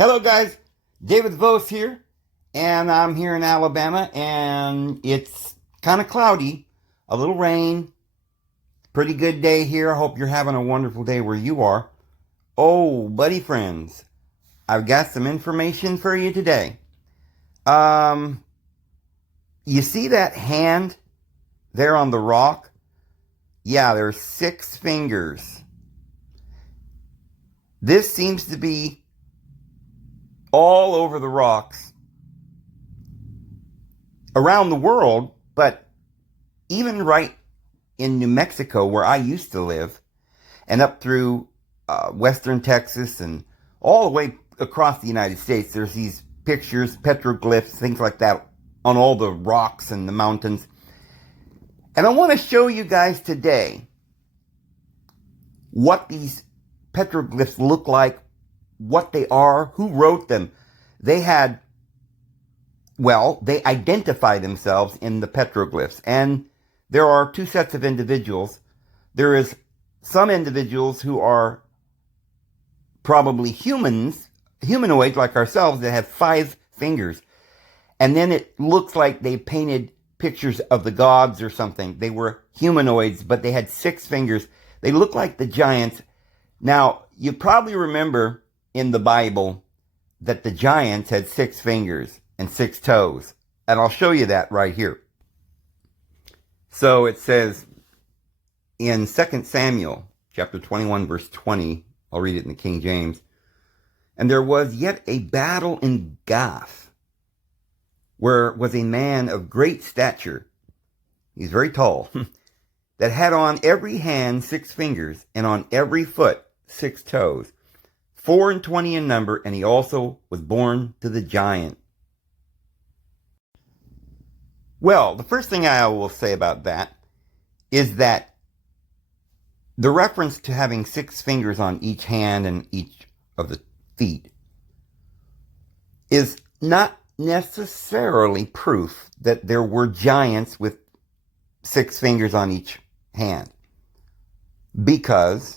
Hello guys, David Vos here, and I'm here in Alabama, and it's kind of cloudy, a little rain, pretty good day here. I hope you're having a wonderful day where you are. Oh, buddy friends, I've got some information for you today. You see that hand there on the rock? Yeah, there's 6 fingers. This seems to be all over the rocks around the world, but even right in New Mexico, where I used to live, and up through western Texas and all the way across the United States, there's these pictures, petroglyphs, things like that on all the rocks and the mountains. And I want to show you guys today what these petroglyphs look like, what they are, who wrote them. They identify themselves in the petroglyphs. And there are 2 sets of individuals. There is some individuals who are probably humanoids like ourselves, that have 5 fingers. And then it looks like they painted pictures of the gods or something. They were humanoids, but they had 6 fingers. They look like the giants. Now, you probably remember in the Bible that the giants had 6 fingers and 6 toes. And I'll show you that right here. So it says in 2 Samuel chapter 21 verse 20, I'll read it in the King James. And there was yet a battle in Gath, where was a man of great stature, he's very tall, that had on every hand 6 fingers, and on every foot 6 toes, 24 in number, and he also was born to the giant. Well, the first thing I will say about that is that the reference to having 6 fingers on each hand and each of the feet is not necessarily proof that there were giants with 6 fingers on each hand, because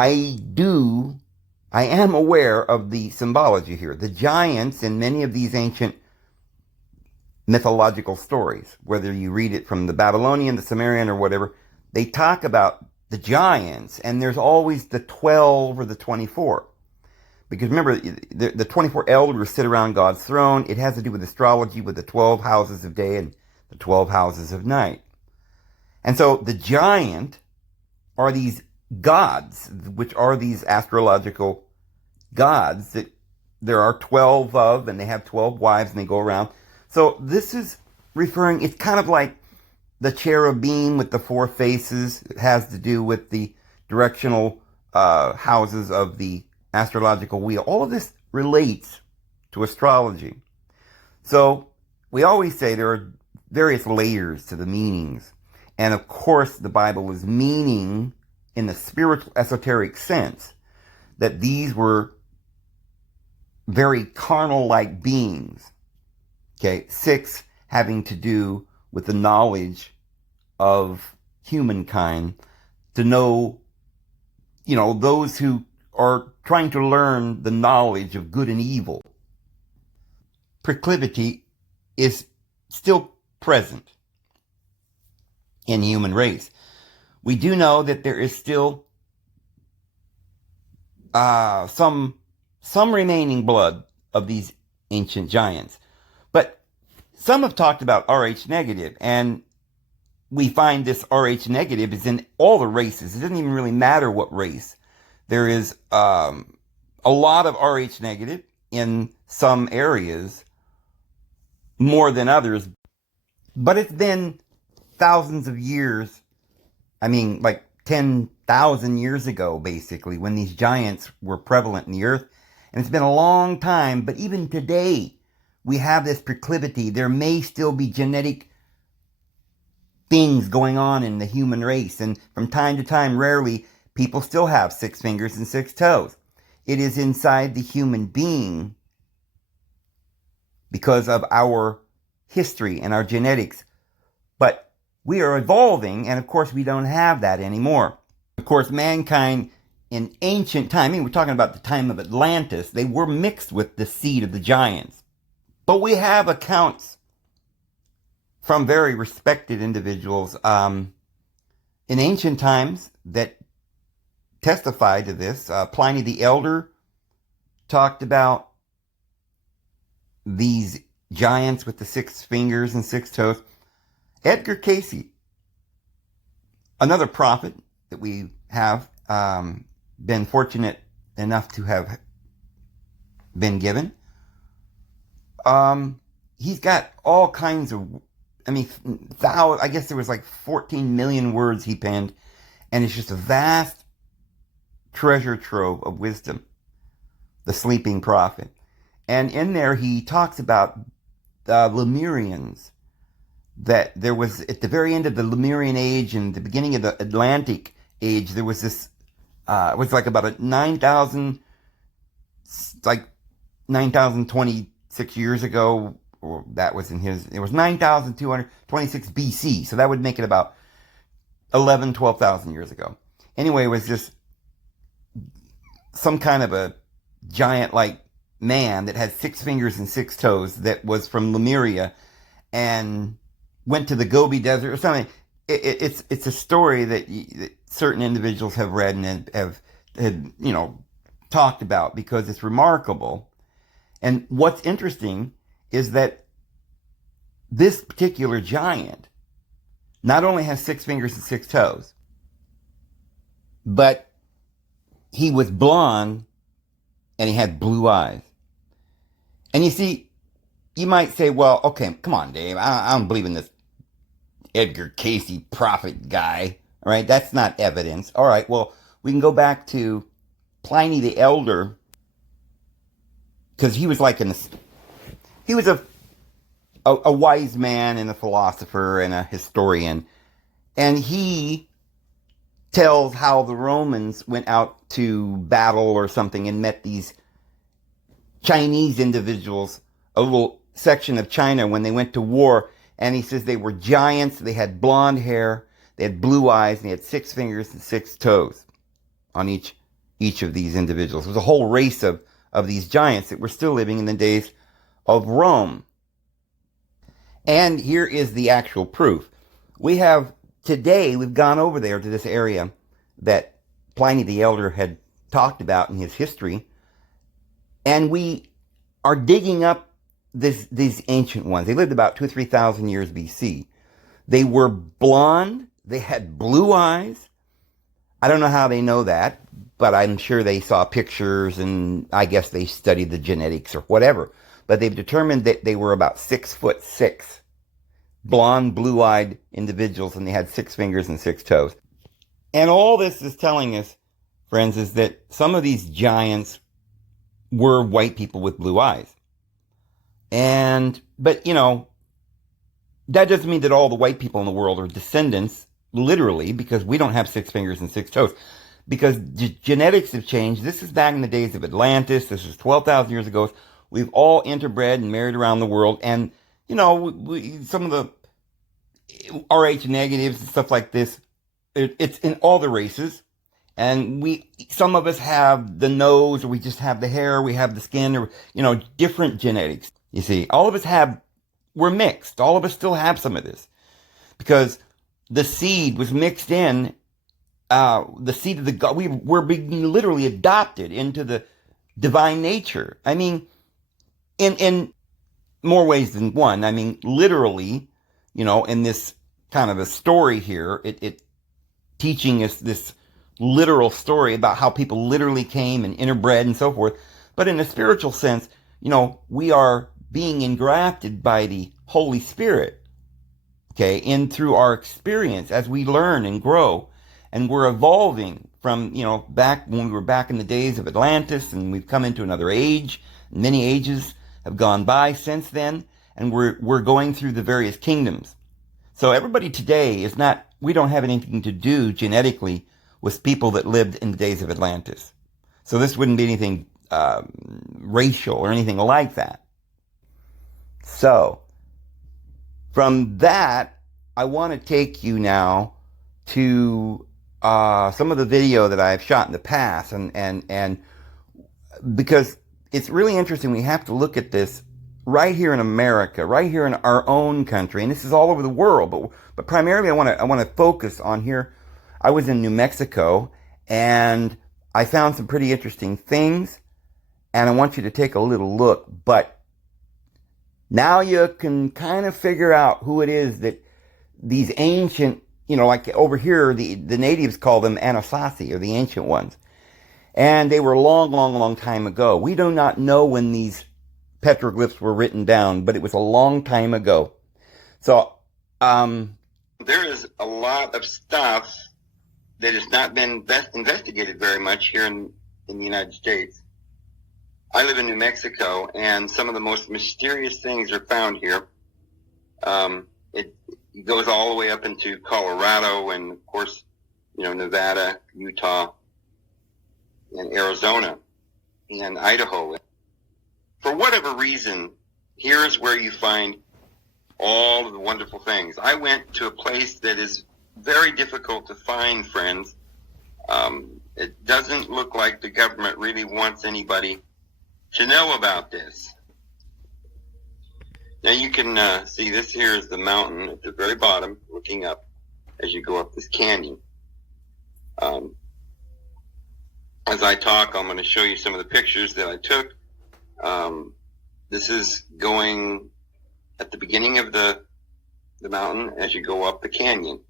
I am aware of the symbology here. The giants in many of these ancient mythological stories, whether you read it from the Babylonian, the Sumerian, or whatever, they talk about the giants, and there's always the 12 or the 24. Because remember, the 24 elders sit around God's throne. It has to do with astrology, with the 12 houses of day and the 12 houses of night. And so the giant are these gods, which are these astrological gods that there are 12 of, and they have 12 wives, and they go around. So this is referring, it's kind of like the cherubim with the 4 faces. It has to do with the directional houses of the astrological wheel. All of this relates to astrology. So we always say there are various layers to the meanings. And of course, the Bible is meaning in the spiritual esoteric sense that these were very carnal-like beings. Okay, 6 having to do with the knowledge of humankind, to know, those who are trying to learn the knowledge of good and evil. Proclivity is still present in the human race. We do know that there is still some remaining blood of these ancient giants. But some have talked about Rh negative, and we find this Rh negative is in all the races. It doesn't even really matter what race. There is a lot of Rh negative in some areas, more than others. But it's been thousands of years, like 10,000 years ago, basically, when these giants were prevalent in the earth. And it's been a long time, but even today, we have this proclivity. There may still be genetic things going on in the human race. And from time to time, rarely, people still have 6 fingers and 6 toes. It is inside the human being because of our history and our genetics. But we are evolving, and of course we don't have that anymore. Of course, mankind in ancient time, I mean, we're talking about the time of Atlantis, they were mixed with the seed of the giants. But we have accounts from very respected individuals in ancient times that testify to this. Pliny the Elder talked about these giants with the 6 fingers and 6 toes. Edgar Cayce, another prophet that we have been fortunate enough to have been given, he's got all kinds of, I mean, I guess there was like 14 million words he penned, and it's just a vast treasure trove of wisdom, the sleeping prophet. And in there he talks about the Lemurians, that there was, at the very end of the Lemurian age and the beginning of the Atlantic age, there was this, it was like about a 9,026 years ago, or that was in his, it was 9,226 BC, so that would make it about 12,000 years ago. Anyway, it was just some kind of a giant-like man that had 6 fingers and 6 toes that was from Lemuria and went to the Gobi Desert or something. It's a story that certain individuals have read and have talked about because it's remarkable. And what's interesting is that this particular giant not only has 6 fingers and 6 toes, but he was blonde and he had blue eyes. And you see, you might say, well, okay, come on, Dave. I don't believe in this Edgar Cayce prophet guy. All right, that's not evidence. All right, well, we can go back to Pliny the Elder, because he was like he was a wise man and a philosopher and a historian. And he tells how the Romans went out to battle or something and met these Chinese individuals, a little section of China, when they went to war. And he says they were giants, they had blonde hair, they had blue eyes, and they had 6 fingers and 6 toes on each of these individuals. It was a whole race of these giants that were still living in the days of Rome. And here is the actual proof. We've gone over there to this area that Pliny the Elder had talked about in his history, and we are digging up these ancient ones. They lived about 2,000 or 3,000 years BC. They were blonde. They had blue eyes. I don't know how they know that, but I'm sure they saw pictures, and I guess they studied the genetics or whatever. But they've determined that they were about 6'6", blonde, blue-eyed individuals, and they had 6 fingers and 6 toes. And all this is telling us, friends, is that some of these giants were white people with blue eyes. But that doesn't mean that all the white people in the world are descendants, literally, because we don't have 6 fingers and 6 toes. Because genetics have changed. This is back in the days of Atlantis. This is 12,000 years ago. We've all interbred and married around the world. And, some of the RH negatives and stuff like this, it's in all the races. And some of us have the nose, or we just have the hair, we have the skin, or, different genetics. You see, all of us we're mixed. All of us still have some of this. Because the seed was mixed in, the seed of the God. We're being literally adopted into the divine nature. I mean, in more ways than one. I mean, literally, in this kind of a story here, it teaching us this literal story about how people literally came and interbred and so forth. But in a spiritual sense, we are being engrafted by the Holy Spirit, okay, in through our experience as we learn and grow. And we're evolving from, back when we were back in the days of Atlantis, and we've come into another age. Many ages have gone by since then, and we're going through the various kingdoms. So everybody today we don't have anything to do genetically with people that lived in the days of Atlantis. So this wouldn't be anything racial or anything like that. So from that, I want to take you now to some of the video that I've shot in the past, and because it's really interesting, we have to look at this right here in America, right here in our own country, and this is all over the world. But primarily, I want to focus on here. I was in New Mexico, and I found some pretty interesting things, and I want you to take a little look. But now you can kind of figure out who it is that these ancient, like over here, the natives call them Anasazi, or the ancient ones. And they were long time ago. We do not know when these petroglyphs were written down, but it was a long time ago. So, there is a lot of stuff that has not been investigated very much here in the United States. I live in New Mexico, and some of the most mysterious things are found here. It goes all the way up into Colorado and, of course, Nevada, Utah, and Arizona, and Idaho. For whatever reason, here's where you find all of the wonderful things. I went to a place that is very difficult to find, friends. It doesn't look like the government really wants anybody to know about this. Now you can see this here is the mountain at the very bottom, looking up as you go up this canyon. As I talk, I'm going to show you some of the pictures that I took. This is going at the beginning of the mountain as you go up the canyon.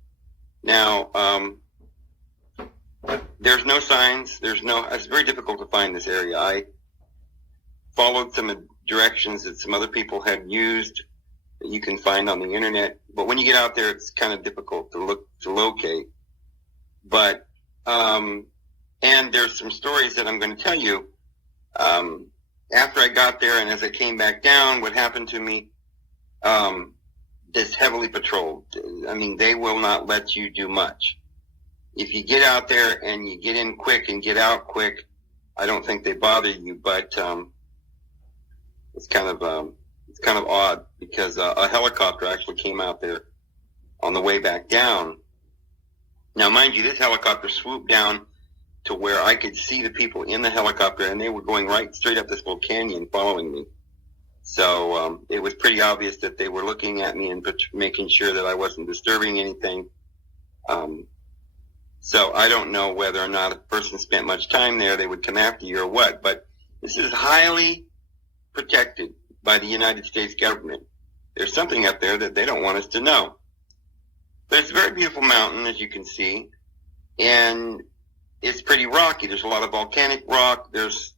Now, there's no signs. It's very difficult to find this area. I followed some directions that some other people had used that you can find on the internet. But when you get out there, it's kind of difficult to locate. But, and there's some stories that I'm going to tell you. After I got there and as I came back down, what happened to me, it's heavily patrolled. I mean, they will not let you do much. If you get out there and you get in quick and get out quick, I don't think they bother you, but, it's kind of odd because a helicopter actually came out there on the way back down. Now, mind you, this helicopter swooped down to where I could see the people in the helicopter, and they were going right straight up this little canyon following me. So it was pretty obvious that they were looking at me and making sure that I wasn't disturbing anything. So I don't know whether or not if a person spent much time there, they would come after you or what. But this is highly protected by the United States government. There's something up there that they don't want us to know. But it's a very beautiful mountain, as you can see, and it's pretty rocky. There's a lot of volcanic rock. There's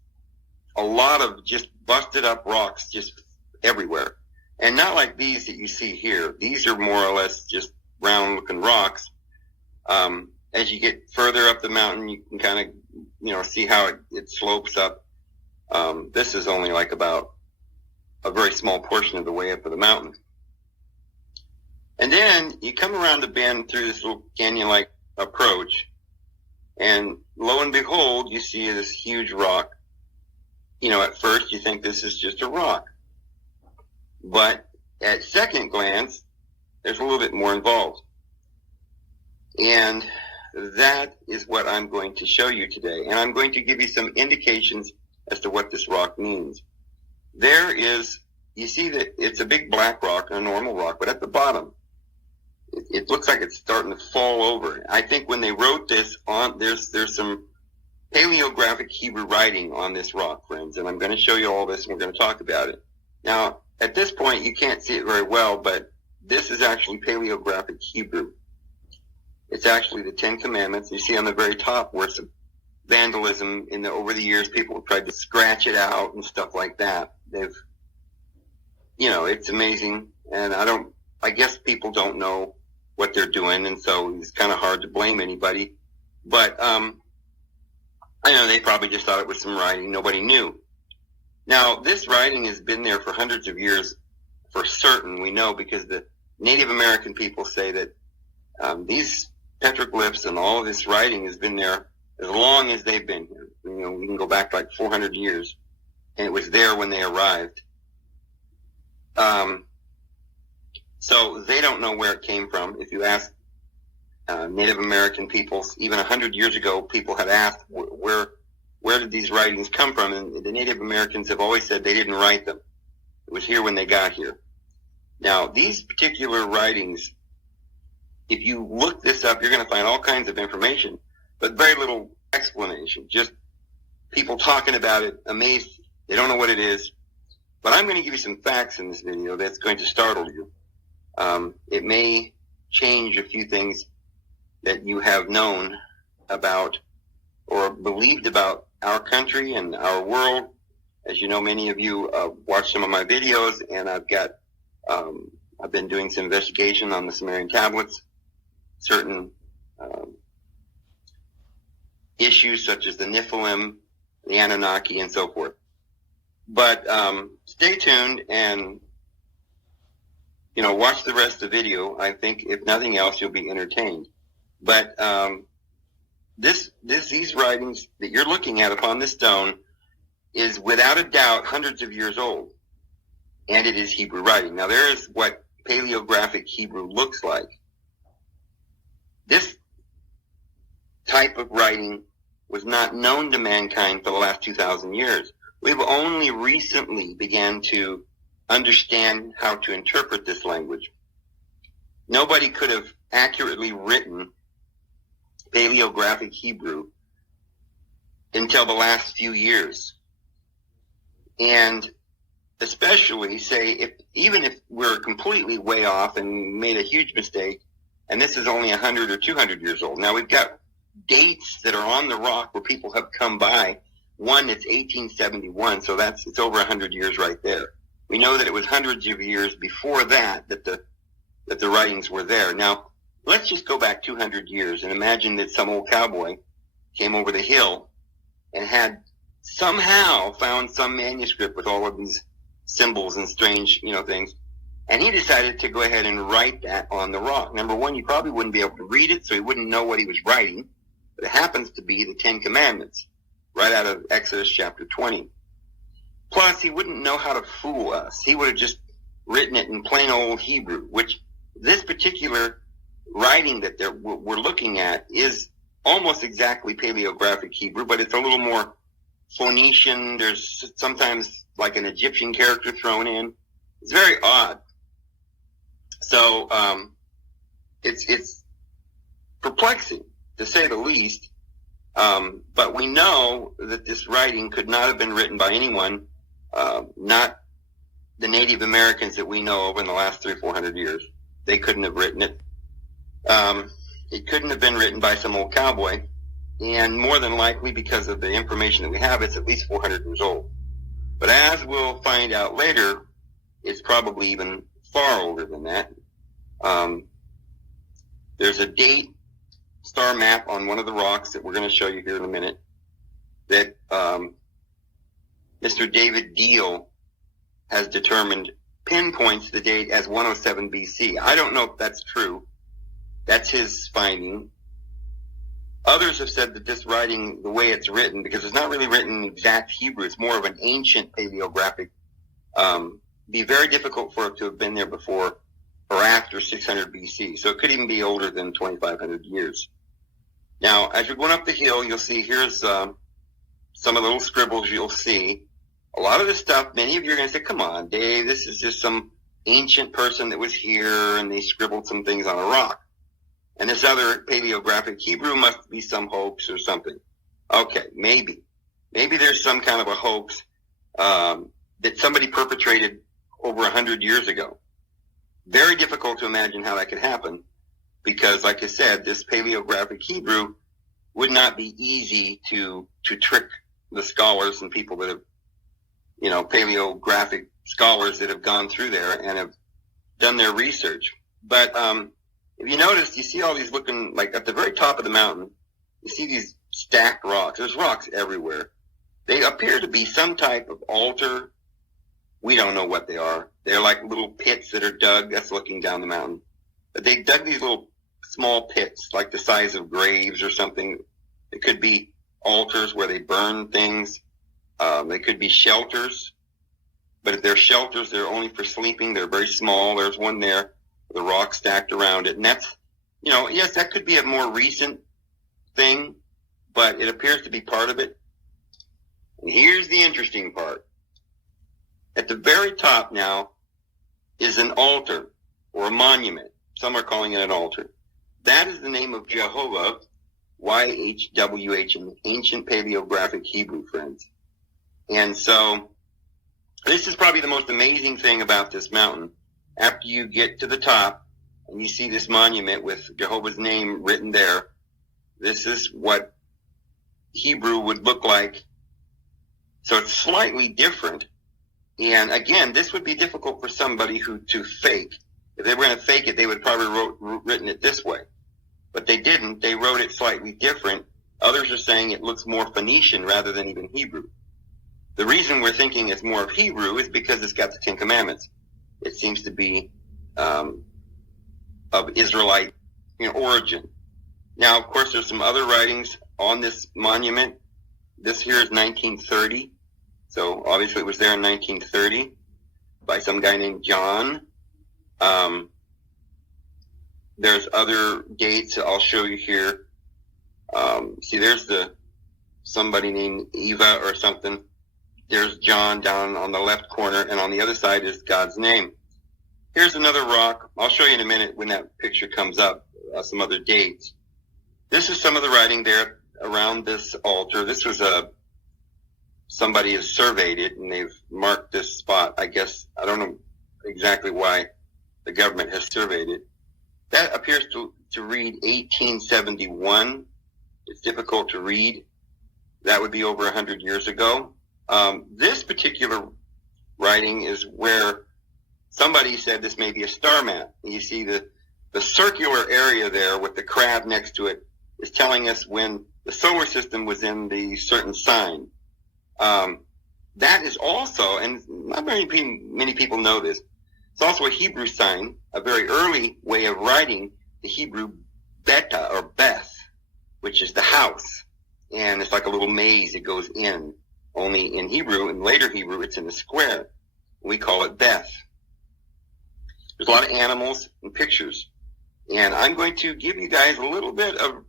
a lot of just busted up rocks just everywhere. And not like these that you see here. These are more or less just round looking rocks. As you get further up the mountain, you can kind of, see how it slopes up. This is only like about a very small portion of the way up of the mountain. And then you come around the bend through this little canyon-like approach, and lo and behold, you see this huge rock. At first you think this is just a rock. But at second glance, there's a little bit more involved. And that is what I'm going to show you today. And I'm going to give you some indications as to what this rock means. You see that it's a big black rock, a normal rock, but at the bottom, it looks like it's starting to fall over. I think when they wrote this there's some paleographic Hebrew writing on this rock, friends, and I'm going to show you all this and we're going to talk about it. Now, at this point, you can't see it very well, but this is actually paleographic Hebrew. It's actually the Ten Commandments. You see on the very top where some vandalism over the years, people have tried to scratch it out and stuff like that. It's amazing, and I guess people don't know what they're doing, and so it's kind of hard to blame anybody. But I know they probably just thought it was some writing. Nobody knew. Now, this writing has been there for hundreds of years for certain, we know, because the Native American people say that these petroglyphs and all of this writing has been there as long as they've been here. We can go back like 400 years, and it was there when they arrived. So they don't know where it came from. If you ask Native American peoples, even 100 years ago, people had asked where did these writings come from, and the Native Americans have always said they didn't write them. It was here when they got here. Now, these particular writings, if you look this up, you're going to find all kinds of information, but very little explanation. Just people talking about it, amazed. They don't know what it is. But I'm going to give you some facts in this video that's going to startle you. It may change a few things that you have known about or believed about our country and our world. As you know, many of you watch some of my videos, and I've been doing some investigation on the Sumerian tablets, certain issues such as the Nephilim, the Anunnaki, and so forth. But stay tuned and watch the rest of the video. I think if nothing else, you'll be entertained. But these writings that you're looking at upon this stone is without a doubt hundreds of years old, and it is Hebrew writing. Now, there is what paleographic Hebrew looks like. This type of writing was not known to mankind for the last 2,000 years. We've only recently began to understand how to interpret this language. Nobody could have accurately written paleographic Hebrew until the last few years. And especially, say, even if we're completely way off and made a huge mistake, and this is only 100 or 200 years old. Now, we've got dates that are on the rock where people have come by. One, it's 1871, so it's over 100 years right there. We know that it was hundreds of years before that the writings were there. Now, let's just go back 200 years and imagine that some old cowboy came over the hill and had somehow found some manuscript with all of these symbols and strange, things, and he decided to go ahead and write that on the rock. Number one, you probably wouldn't be able to read it, so he wouldn't know what he was writing, but it happens to be the Ten Commandments, right out of Exodus chapter 20. Plus, he wouldn't know how to fool us. He would have just written it in plain old Hebrew, which this particular writing that we're looking at is almost exactly paleographic Hebrew, but it's a little more Phoenician. There's sometimes like an Egyptian character thrown in. It's very odd. So it's perplexing, to say the least. But we know that this writing could not have been written by anyone, not the Native Americans that we know of in the last 300 or 400 years. They couldn't have written it. It couldn't have been written by some old cowboy, and more than likely, because of the information that we have, it's at least 400 years old. But as we'll find out later, it's probably even far older than that. There's a date star map on one of the rocks that we're going to show you here in a minute that Mr. David Deal has determined pinpoints the date as 107 BC. I don't know if that's true. That's his finding. Others have said that this writing, the way it's written, because it's not really written in exact Hebrew, it's more of an ancient paleographic, be very difficult for it to have been there before or after 600 BC. So it could even be older than 2,500 years. Now, as you're going up the hill, you'll see here's some of the little scribbles you'll see. A lot of this stuff, many of you are going to say, come on, Dave, this is just some ancient person that was here and they scribbled some things on a rock. And this other paleographic Hebrew must be some hoax or something. Okay, maybe. Maybe there's some kind of a hoax that somebody perpetrated over 100 years ago. Very difficult to imagine how that could happen because, like I said, this paleographic Hebrew would not be easy to trick the scholars and people that have, paleographic scholars that have gone through there and have done their research. But if you notice, you see all these looking, like at the very top of the mountain, you see these stacked rocks. There's rocks everywhere. They appear to be some type of altar. We don't know what they are. They're like little pits that are dug. That's looking down the mountain. But they dug these little small pits, like the size of graves or something. It could be altars where they burn things. They could be shelters. But if they're shelters, they're only for sleeping. They're very small. There's one there, the rock stacked around it. And that's Yes, that could be a more recent thing, but it appears to be part of it. And here's the interesting part. At the very top now is an altar or a monument. Some are calling it an altar. That is the name of Jehovah, YHWH, in ancient paleographic Hebrew, friends. And so this is probably the most amazing thing about this mountain. After you get to the top and you see this monument with Jehovah's name written there, this is what Hebrew would look like. So it's slightly different. And again, this would be difficult for somebody to fake. If they were going to fake it, they would probably written it this way. But they didn't. They wrote it slightly different. Others are saying it looks more Phoenician rather than even Hebrew. The reason we're thinking it's more of Hebrew is because it's got the Ten Commandments. It seems to be of Israelite origin. Now, of course, there's some other writings on this monument. This here is 1930. So obviously it was there in 1930 by some guy named John. There's other dates I'll show you here. See, there's somebody named Eva or something. There's John down on the left corner, and on the other side is God's name. Here's another rock. I'll show you in a minute when that picture comes up, some other dates. This is some of the writing there around this altar. This was somebody has surveyed it, and they've marked this spot. I guess, I don't know exactly why the government has surveyed it. That appears to read 1871. It's difficult to read. That would be over 100 years ago. This particular writing is where somebody said this may be a star map. You see the circular area there with the crab next to it is telling us when the solar system was in the certain sign. That is also, and not very many people know this, it's also a Hebrew sign, a very early way of writing the Hebrew beta or Beth, which is the house. And it's like a little maze that goes in. Only in Hebrew, in later Hebrew, it's in a square. We call it Beth. There's a lot of animals and pictures. And I'm going to give you guys a little bit of,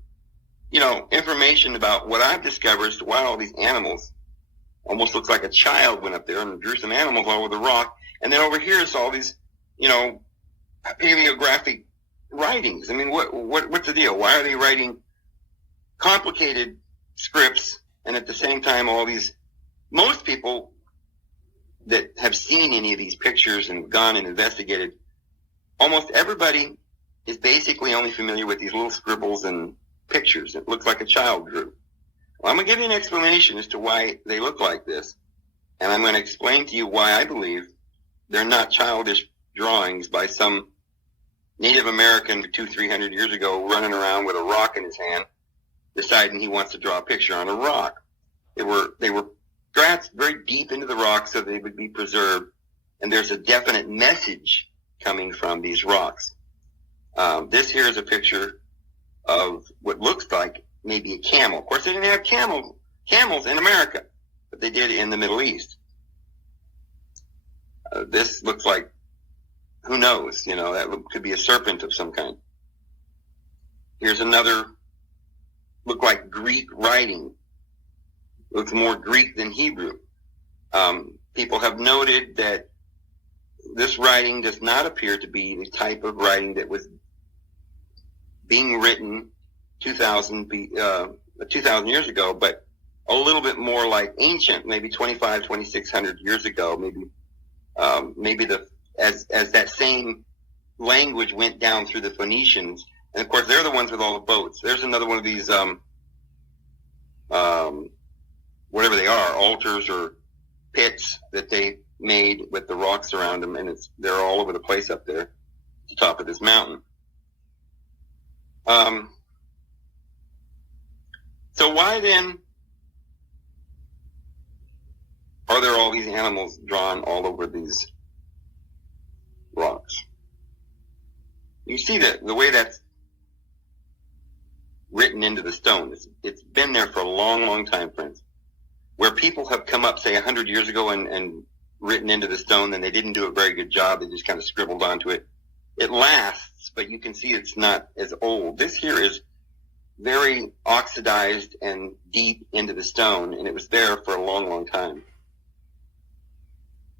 information about what I've discovered as to why all these animals almost looks like a child went up there and drew some animals all over the rock. And then over here is all these, paleographic writings. I mean, what's the deal? Why are they writing complicated scripts and at the same time most people that have seen any of these pictures and gone and investigated, almost everybody is basically only familiar with these little scribbles and pictures. It looks like a child drew. Well, I'm going to give you an explanation as to why they look like this, and I'm going to explain to you why I believe they're not childish drawings by some Native American 200-300 years ago running around with a rock in his hand, deciding he wants to draw a picture on a rock. They were scratched very deep into the rock so they would be preserved, and there's a definite message coming from these rocks. This here is a picture of what looks like maybe a camel. Of course, they didn't have camels in America, but they did in the Middle East. This looks like, who knows, that could be a serpent of some kind. Here's another, look like Greek writing. Looks more Greek than Hebrew. People have noted that this writing does not appear to be the type of writing that was being written 2,000 years ago, but a little bit more like ancient, maybe 2,600 years ago, maybe as that same language went down through the Phoenicians, and of course they're the ones with all the boats. There's another one of these whatever they are, altars or pits that they made with the rocks around them, and they're all over the place up there at the top of this mountain. So why then are there all these animals drawn all over these rocks? You see that the way that's written into the stone, it's been there for a long, long time, friends. Where people have come up, say, 100 years ago and written into the stone, and they didn't do a very good job. They just kind of scribbled onto it. it lasts, but you can see it's not as old. This here is very oxidized and deep into the stone, and it was there for a long, long time.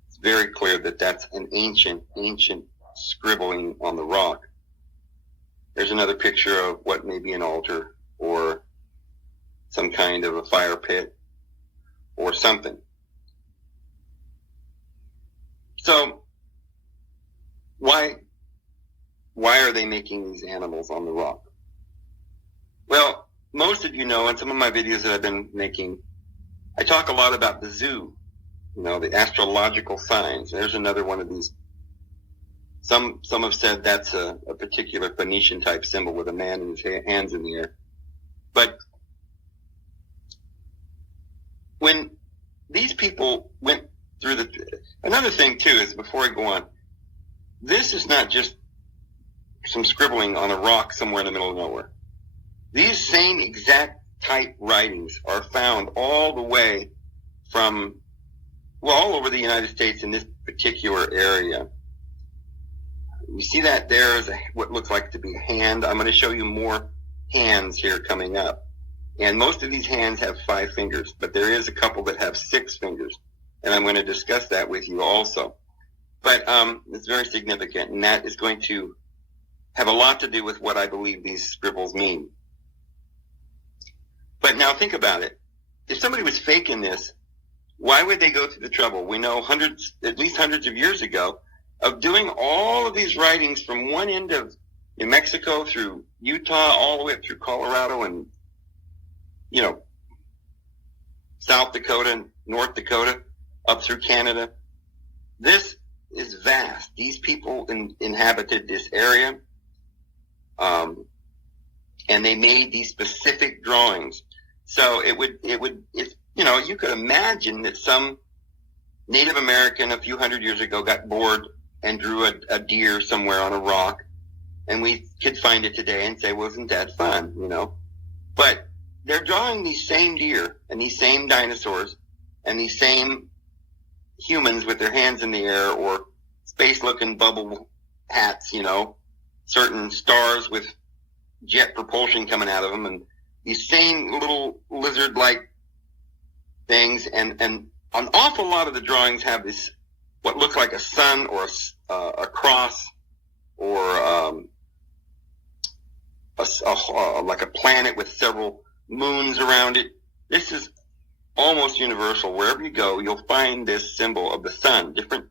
It's very clear that that's an ancient scribbling on the rock. There's another picture of what may be an altar or some kind of a fire pit or something. So why are they making these animals on the rock? Well, most of you know, in some of my videos that I've been making, I talk a lot about the zoo, the astrological signs. There's another one of these. Some have said that's a particular Phoenician type symbol with a man and his hands in the air. But when these people went through another thing too is, before I go on, this is not just some scribbling on a rock somewhere in the middle of nowhere. These same exact type writings are found all the way from, all over the United States in this particular area. You see that there is what looks like to be a hand. I'm going to show you more hands here coming up. And most of these hands have 5 fingers, but there is a couple that have 6 fingers. And I'm going to discuss that with you also. But it's very significant, and that is going to have a lot to do with what I believe these scribbles mean. But now think about it. If somebody was faking this, why would they go through the trouble? We know at least hundreds of years ago, of doing all of these writings from one end of New Mexico through Utah, all the way up through Colorado and, South Dakota and North Dakota, up through Canada. This is vast. These people inhabited this area, and they made these specific drawings. So you could imagine that some Native American a few hundred years ago got bored and drew a deer somewhere on a rock, and we could find it today and say, wasn't that fun, But they're drawing these same deer and these same dinosaurs and these same humans with their hands in the air, or space-looking bubble hats, certain stars with jet propulsion coming out of them, and these same little lizard-like things, and an awful lot of the drawings have this, what looks like a sun or a cross, or like a planet with several moons around it. This is almost universal. Wherever you go, you'll find this symbol of the sun, different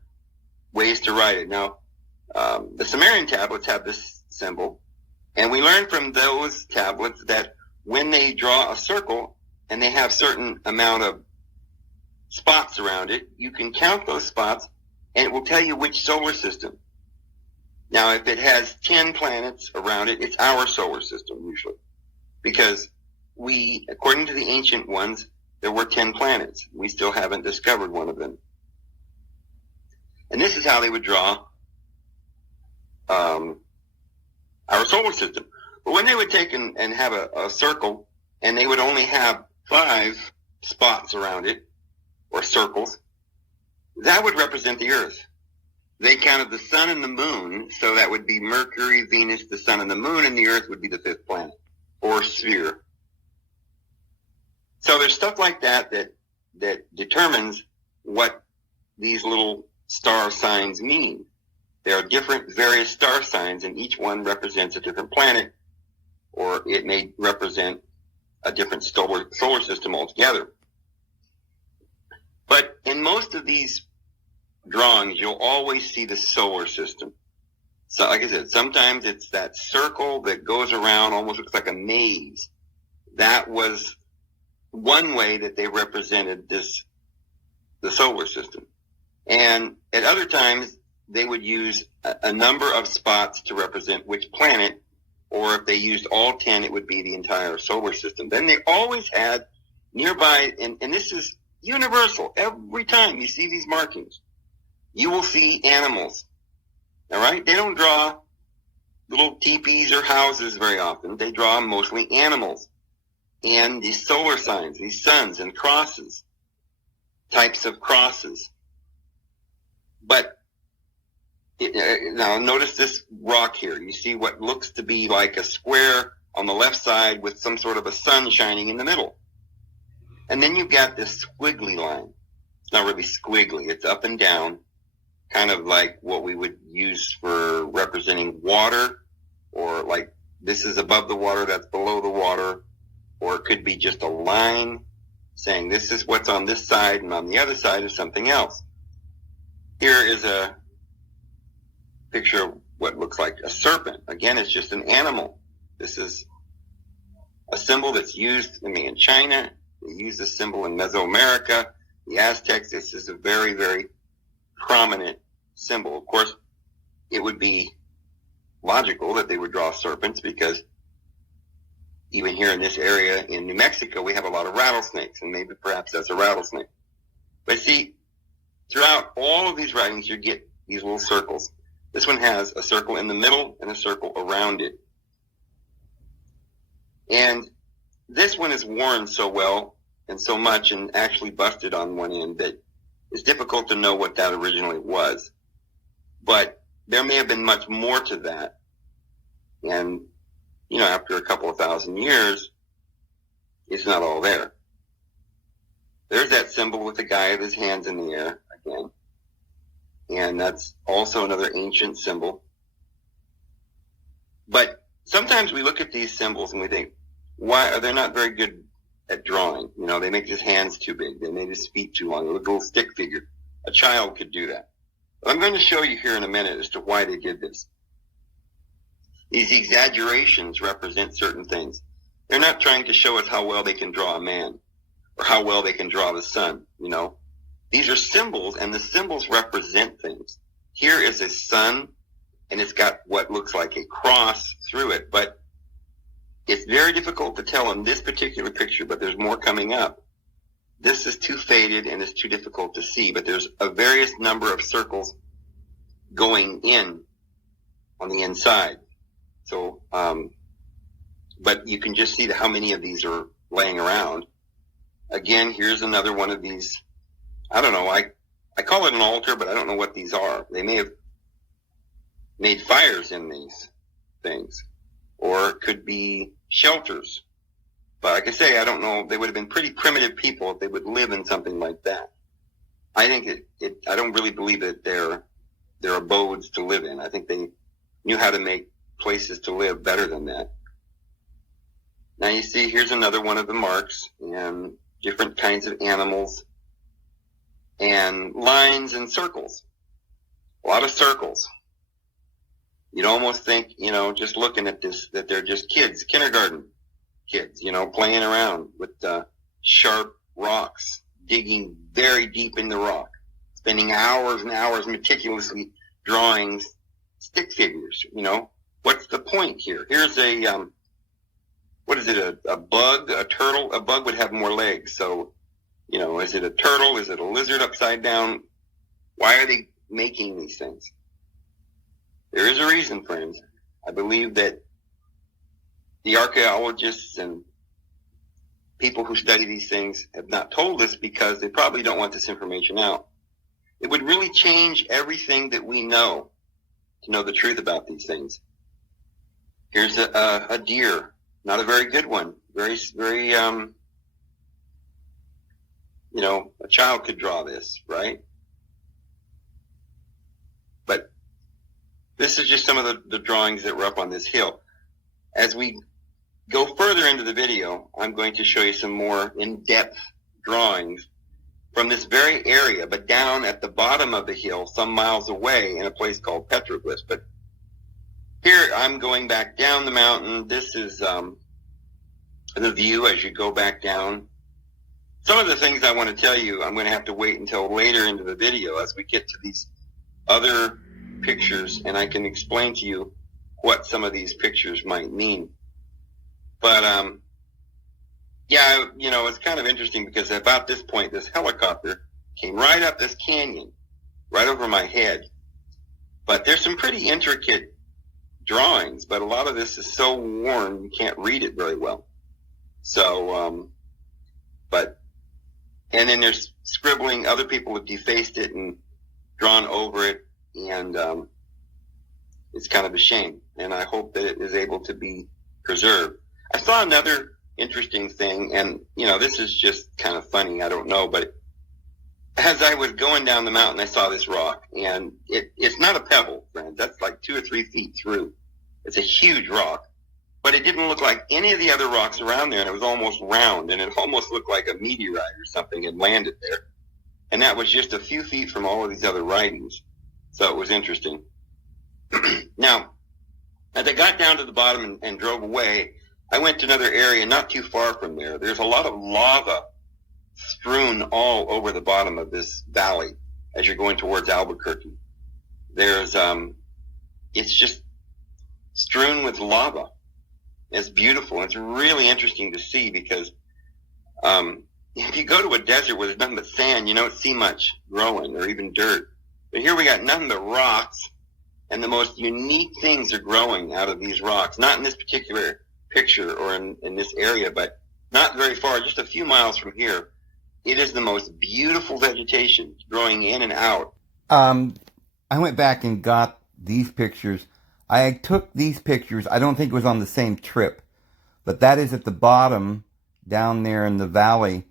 ways to write it. Now, the Sumerian tablets have this symbol, and we learn from those tablets that when they draw a circle and they have certain amount of spots around it, you can count those spots and it will tell you which solar system. Now, if it has 10 planets around it, it's our solar system usually, because according to the ancient ones, there were 10 planets. We still haven't discovered one of them. And this is how they would draw our solar system. But when they would take and have a circle, and they would only have 5 spots around it, or circles, that would represent the Earth. They counted the sun and the moon, so that would be Mercury, Venus, the sun, and the moon, and the Earth would be the 5th planet, or sphere. So there's stuff like that determines what these little star signs mean. There are different various star signs, and each one represents a different planet, or it may represent a different solar system altogether. But in most of these drawings, you'll always see the solar system. So like I said, sometimes it's that circle that goes around, almost looks like a maze. That was one way that they represented the solar system. And at other times, they would use a number of spots to represent which planet, or if they used all 10, it would be the entire solar system. Then they always had nearby, and this is universal, every time you see these markings, you will see animals. All right? They don't draw little teepees or houses very often. They draw mostly animals. And these solar signs, these suns and crosses, types of crosses. But Now notice this rock here. You see what looks to be like a square on the left side with some sort of a sun shining in the middle. And then you've got this squiggly line. It's not really squiggly. It's up and down, kind of like what we would use for representing water, or like this is above the water, that's below the water, or it could be just a line saying this is what's on this side and on the other side is something else. Here is a picture of what looks like a serpent. Again, it's just an animal. This is a symbol that's used in China. They use this symbol in Mesoamerica. The Aztecs, this is a very, very prominent symbol. Of course, it would be logical that they would draw serpents because even here in this area in New Mexico, we have a lot of rattlesnakes, and maybe perhaps that's a rattlesnake. But see, throughout all of these writings, you get these little circles. This one has a circle in the middle and a circle around it. And this one is worn so well and so much and actually busted on one end that it's difficult to know what that originally was. But there may have been much more to that. And, after a couple of thousand years, it's not all there. There's that symbol with the guy with his hands in the air again. And that's also another ancient symbol. But sometimes we look at these symbols and we think, why are they not very good at drawing? They make his hands too big. They made his feet too long. They look a little stick figure. A child could do that. But I'm going to show you here in a minute as to why they did this. These exaggerations represent certain things. They're not trying to show us how well they can draw a man or how well they can draw the sun, These are symbols, and the symbols represent things. Here is a sun, and it's got what looks like a cross through it, but it's very difficult to tell in this particular picture, but there's more coming up. This is too faded, and it's too difficult to see, but there's a various number of circles going in on the inside. So, but you can just see how many of these are laying around. Again, here's another one of these. I don't know. I call it an altar, but I don't know what these are. They may have made fires in these things, or it could be shelters. But like I say, I don't know. They would have been pretty primitive people if they would live in something like that. I think I don't really believe that they're abodes to live in. I think they knew how to make places to live better than that. Now you see, here's another one of the marks, and different kinds of animals, and lines and circles. A lot of circles. You'd almost think, just looking at this, that they're just kids, kindergarten kids, playing around with sharp rocks, digging very deep in the rock, spending hours and hours meticulously drawing stick figures, What's the point here? Here's a, what is it, a bug, a turtle? A bug would have more legs, so is it a turtle? Is it a lizard upside down? Why are they making these things? There is a reason, friends. I believe that the archaeologists and people who study these things have not told us because they probably don't want this information out. It would really change everything that we know to know the truth about these things. Here's a deer. Not a very good one. Very, very, a child could draw this, right? But this is just some of the drawings that were up on this hill. As we go further into the video, I'm going to show you some more in-depth drawings from this very area, but down at the bottom of the hill, some miles away in a place called Petroglyphs. But here I'm going back down the mountain. This is the view as you go back down. Some of the things I want to tell you, I'm going to have to wait until later into the video as we get to these other pictures, and I can explain to you what some of these pictures might mean. But, it's kind of interesting because about this point, this helicopter came right up this canyon, right over my head. But there's some pretty intricate drawings, but a lot of this is so worn you can't read it very well. So, and then there's scribbling. Other people have defaced it and drawn over it. And It's kind of a shame, and I hope that it is able to be preserved. I saw another interesting thing, and, this is just kind of funny, I don't know, but as I was going down the mountain, I saw this rock, and it's not a pebble, friends. That's like 2 or 3 feet through. It's a huge rock, but it didn't look like any of the other rocks around there, and it was almost round, and it almost looked like a meteorite or something had landed there. And that was just a few feet from all of these other writings. So it was interesting. Now, as I got down to the bottom and drove away, I went to another area not too far from there. There's a lot of lava strewn all over the bottom of this valley as you're going towards Albuquerque. There's, it's just strewn with lava. It's beautiful. It's really interesting to see because, if you go to a desert where there's nothing but sand, you don't see much growing or even dirt. But here we got nothing but rocks, and the most unique things are growing out of these rocks. Not in this particular picture or in this area, but not very far, just a few miles from here. It is the most beautiful vegetation growing in and out. I went back and got these pictures. I took these pictures. I don't think it was on the same trip, but that is at the bottom down there in the valley,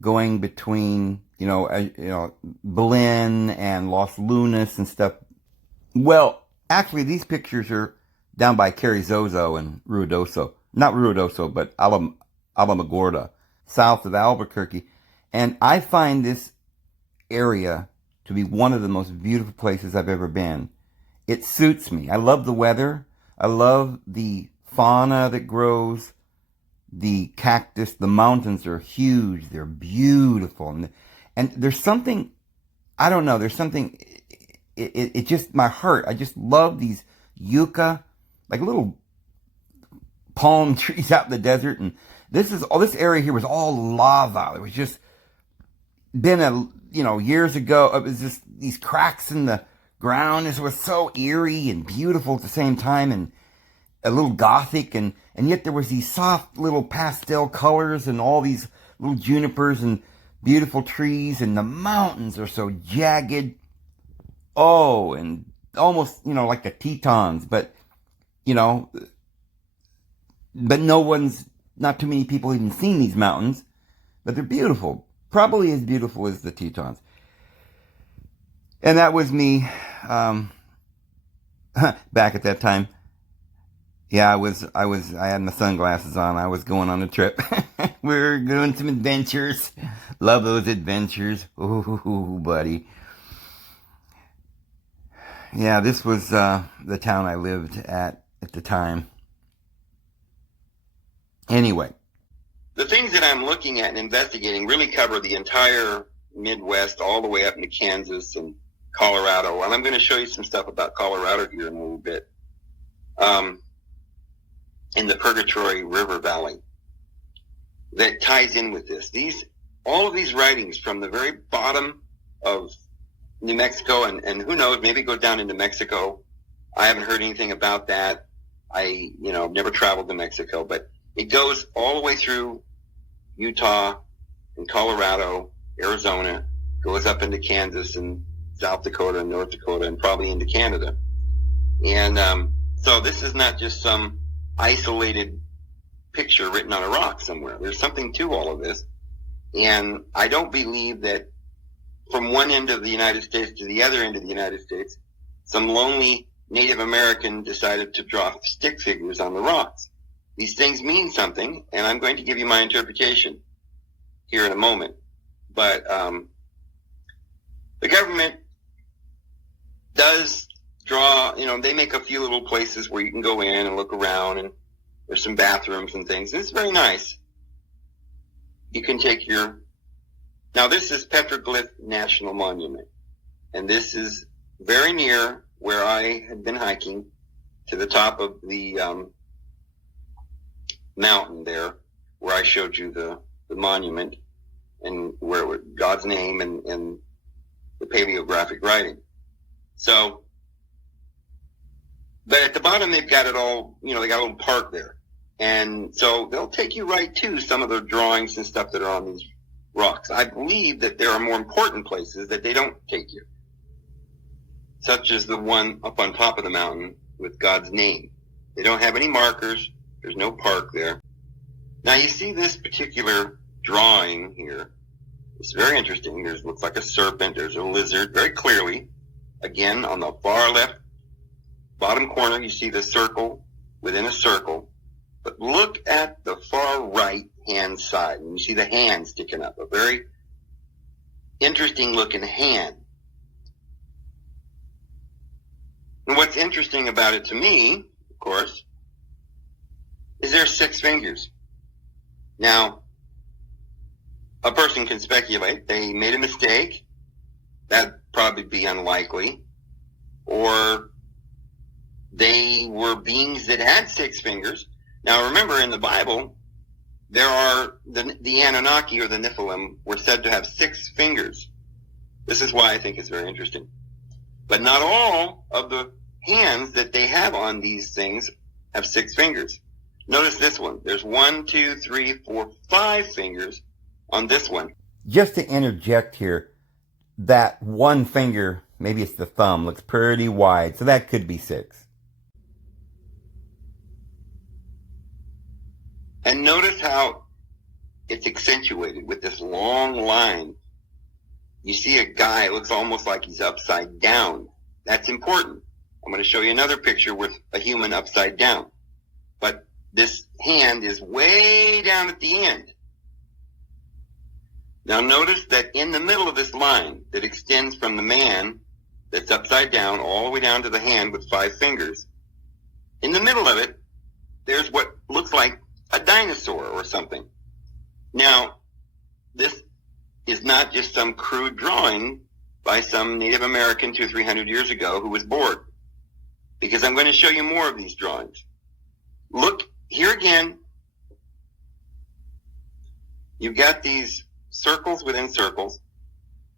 going between, Belen and Los Lunas and stuff. Well, actually, these pictures are down by Carrizozo and Ruidoso. Not Ruidoso, but Alamogordo, south of Albuquerque. And I find this area to be one of the most beautiful places I've ever been. It suits me. I love the weather. I love the fauna that grows. The cactus, the mountains are huge. They're beautiful. And there's something, I don't know, there's something, it just, my heart, I just love these yucca, like little palm trees out in the desert. And this area here was all lava. It was just been years ago. It was just these cracks in the ground. This was so eerie and beautiful at the same time, and a little gothic, and yet there was these soft little pastel colors and all these little junipers and beautiful trees, and the mountains are so jagged. Oh, and almost, like the Tetons, but not too many people even seen these mountains, but they're beautiful. Probably as beautiful as the Tetons. And that was me, back at that time. Yeah, I had my sunglasses on. I was going on a trip. We were doing some adventures. Love those adventures. Ooh, buddy. Yeah, this was the town I lived at the time. Anyway. The things that I'm looking at and investigating really cover the entire Midwest, all the way up into Kansas and Colorado. And I'm going to show you some stuff about Colorado here in a little bit. In the Purgatory River Valley that ties in with this. All of these writings from the very bottom of New Mexico, and who knows, maybe go down into Mexico. I haven't heard anything about that. I've never traveled to Mexico, but it goes all the way through Utah and Colorado, Arizona, goes up into Kansas and South Dakota and North Dakota, and probably into Canada. And so this is not just some isolated picture written on a rock somewhere. There's something to all of this. And I don't believe that from one end of the United States to the other end of the United States, some lonely Native American decided to draw stick figures on the rocks. These things mean something, and I'm going to give you my interpretation here in a moment. But the government does draw, they make a few little places where you can go in and look around, and there's some bathrooms and things. It's very nice. You can take now this is Petroglyph National Monument, and this is very near where I had been hiking, to the top of the mountain there, where I showed you the monument, and where it was God's name and the paleographic writing. So, but at the bottom they've got it all, they got a little park there. And so they'll take you right to some of the drawings and stuff that are on these rocks. I believe that there are more important places that they don't take you. such as the one up on top of the mountain with God's name. They don't have any markers. There's no park there. Now you see this particular drawing here. It's very interesting. There's looks like a serpent. There's a lizard very clearly. Again, on the far left bottom corner, you see the circle within a circle. But look at the far right hand side, and you see the hand sticking up. A very interesting looking hand. And what's interesting about it to me, of course, is there's 6 fingers. Now, a person can speculate they made a mistake. That'd probably be unlikely. Or they were beings that had 6 fingers. Now remember, in the Bible, there are the Anunnaki or the Nephilim were said to have 6 fingers. This is why I think it's very interesting. But not all of the hands that they have on these things have 6 fingers. Notice this one. There's 1, 2, 3, 4, 5 fingers on this one. Just to interject here, that one finger, maybe it's the thumb, looks pretty wide, so that could be 6. And notice how it's accentuated with this long line. You see a guy, it looks almost like he's upside down. That's important. I'm going to show you another picture with a human upside down. But this hand is way down at the end. Now notice that in the middle of this line that extends from the man that's upside down all the way down to the hand with 5 fingers, in the middle of it, there's what looks like a dinosaur or something. Now, this is not just some crude drawing by some Native American 200 or 300 years ago who was bored, because I'm going to show you more of these drawings. Look here again. You've got these circles within circles,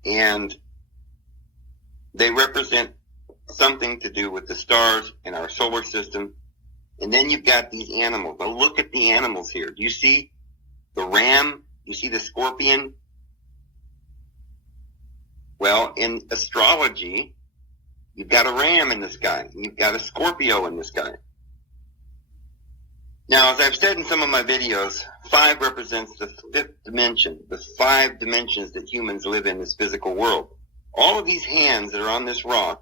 and they represent something to do with the stars in our solar system. And then you've got these animals. Now look at the animals here. Do you see the ram? You see the scorpion? Well, in astrology, you've got a ram in the sky, and you've got a Scorpio in the sky. Now, as I've said in some of my videos, 5 represents the 5th dimension, the 5 dimensions that humans live in this physical world. All of these hands that are on this rock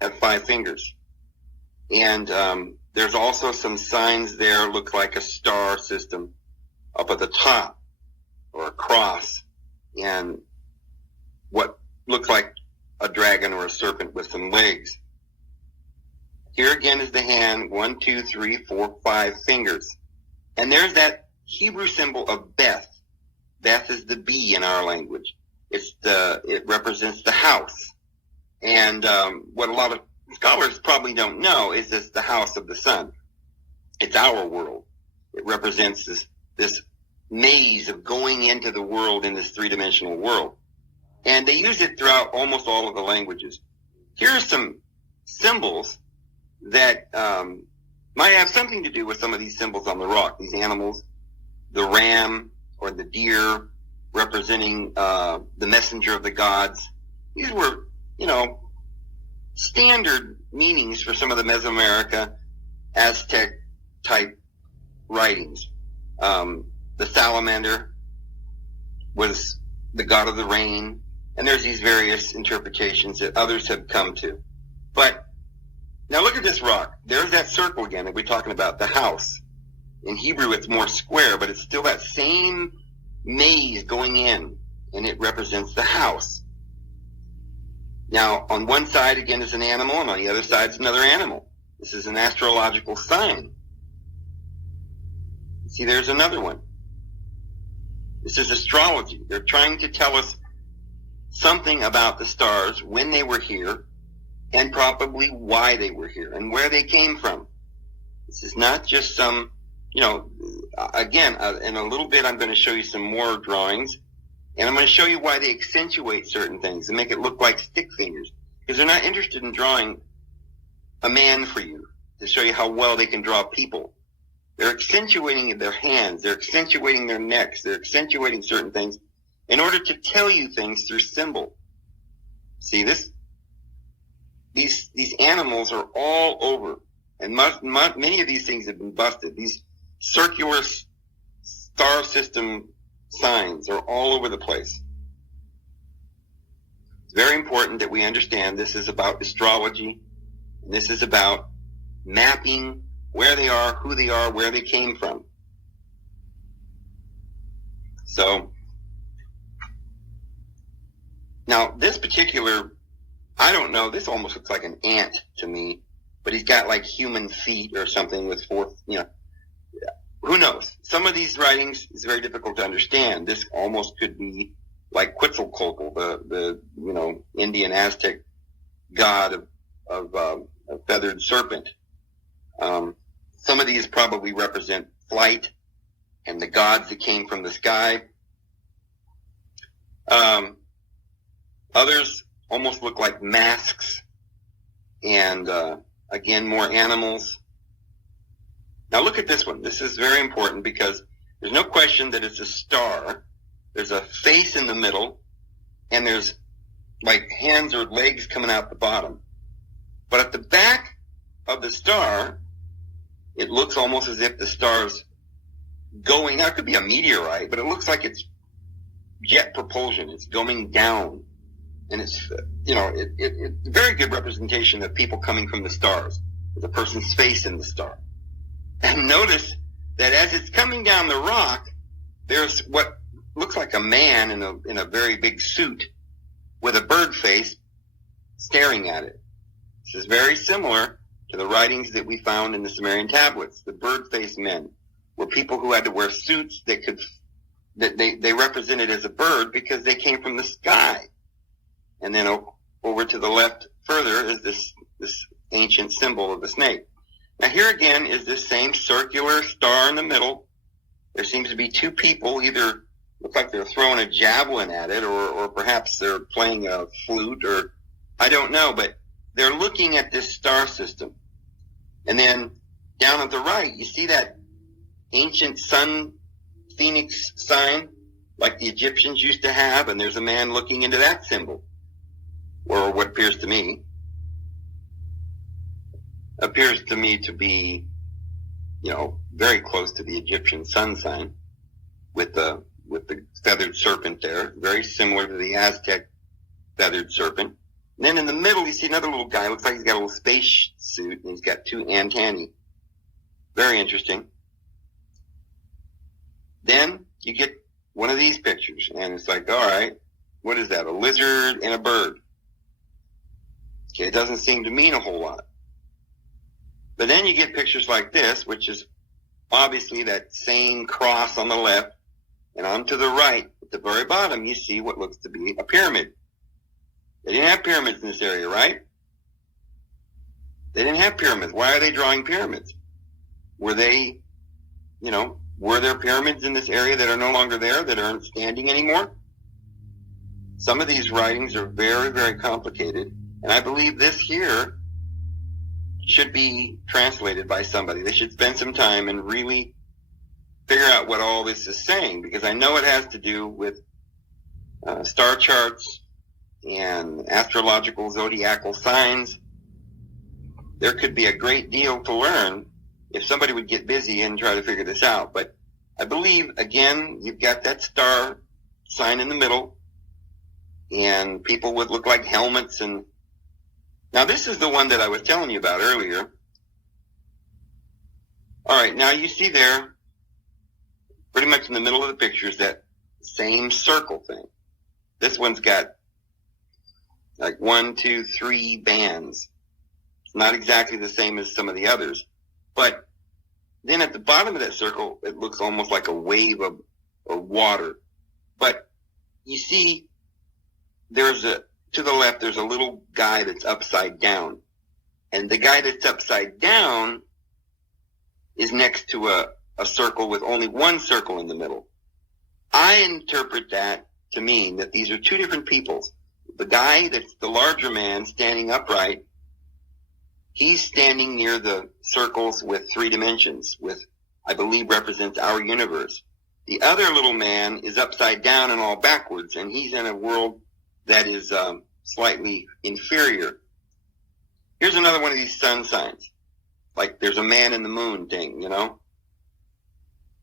have 5 fingers. And there's also some signs there, look like a star system up at the top, or a cross, and what looks like a dragon or a serpent with some legs. Here again is the hand, 1, 2, 3, 4, 5 fingers. And there's that Hebrew symbol of Beth. Beth is the B in our language. It represents the house. And what a lot of scholars probably don't know is it's the house of the sun. It's our world. It represents this maze of going into the world in this 3-dimensional world. And they use it throughout almost all of the languages. Here are some symbols that might have something to do with some of these symbols on the rock. These animals, the ram or the deer representing the messenger of the gods. These were, standard meanings for some of the Mesoamerica, Aztec type writings. The salamander was the god of the rain, and there's these various interpretations that others have come to. But now look at this rock. There's that circle again that we're talking about, the house. In Hebrew, it's more square, but it's still that same maze going in, and it represents the house. Now, on one side, again, is an animal, and on the other side is another animal. This is an astrological sign. See, there's another one. This is astrology. They're trying to tell us something about the stars, when they were here, and probably why they were here, and where they came from. This is not just some, again, in a little bit I'm going to show you some more drawings, and I'm going to show you why they accentuate certain things and make it look like stick fingers, because they're not interested in drawing a man for you to show you how well they can draw people. They're accentuating their hands, they're accentuating their necks, they're accentuating certain things in order to tell you things through symbol. See this? these animals are all over, and many of these things have been busted. These circular star system signs are all over the place. It's very important that we understand this is about astrology, and this is about mapping where they are, who they are, where they came from. So, now this particular, I don't know, this almost looks like an ant to me, but he's got like human feet or something with four, who knows? Some of these writings is very difficult to understand. This almost could be like Quetzalcoatl, the Indian Aztec god of a feathered serpent. Some of these probably represent flight and the gods that came from the sky. Others almost look like masks, and again, more animals. Now look at this one. This is very important because there's no question that it's a star. There's a face in the middle, and there's like hands or legs coming out the bottom. But at the back of the star, it looks almost as if the star's going, that could be a meteorite, but it looks like it's jet propulsion. It's going down. And it's, it's a very good representation of people coming from the stars. There's a person's face in the star. And notice that as it's coming down the rock, there's what looks like a man in a very big suit with a bird face staring at it. This is very similar to the writings that we found in the Sumerian tablets. The bird-faced men were people who had to wear suits that they represented as a bird because they came from the sky. And then over to the left further is this ancient symbol of the snake. Now here again is this same circular star in the middle. There seems to be two people, either look like they're throwing a javelin at it, or perhaps they're playing a flute, or I don't know, but they're looking at this star system. And then down at the right, you see that ancient sun phoenix sign like the Egyptians used to have, and there's a man looking into that symbol, or what appears to me to be, very close to the Egyptian sun sign with the feathered serpent there, very similar to the Aztec feathered serpent. And then in the middle, you see another little guy. Looks like he's got a little space suit, and he's got two antennae. Very interesting. Then you get one of these pictures, and it's like, all right, what is that? A lizard and a bird. Okay, it doesn't seem to mean a whole lot. But then you get pictures like this, which is obviously that same cross on the left, and on to the right, at the very bottom, you see what looks to be a pyramid. They didn't have pyramids in this area, right? They didn't have pyramids. Why are they drawing pyramids? Were there pyramids in this area that are no longer there, that aren't standing anymore? Some of these writings are very, very complicated, and I believe this here should be translated by somebody. They should spend some time and really figure out what all this is saying, because I know it has to do with star charts and astrological zodiacal signs. There could be a great deal to learn if somebody would get busy and try to figure this out. But I believe, again, you've got that star sign in the middle, and people would look like helmets. And now this is the one that I was telling you about earlier. All right, now you see there, pretty much in the middle of the picture, is that same circle thing. This one's got like 1, 2, 3 bands. It's not exactly the same as some of the others. But then at the bottom of that circle, it looks almost like a wave of water. But you see, to the left, there's a little guy that's upside down. And the guy that's upside down is next to a circle with only one circle in the middle. I interpret that to mean that these are two different peoples. The guy that's the larger man standing upright, he's standing near the circles with 3 dimensions, with, I believe, represents our universe. The other little man is upside down and all backwards, and he's in a world that is slightly inferior. Here's another one of these sun signs. Like there's a man in the moon thing, you know?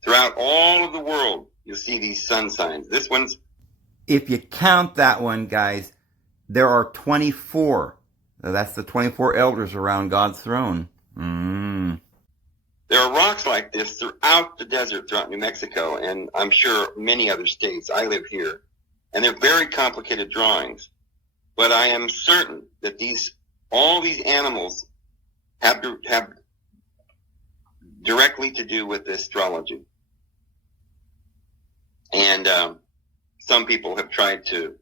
Throughout all of the world, you'll see these sun signs. This one's... If you count that one, guys, there are 24. That's the 24 elders around God's throne. There are rocks like this throughout the desert, throughout New Mexico, and I'm sure many other states. I live here. And they're very complicated drawings. But I am certain that all these animals have directly to do with astrology. And some people have tried to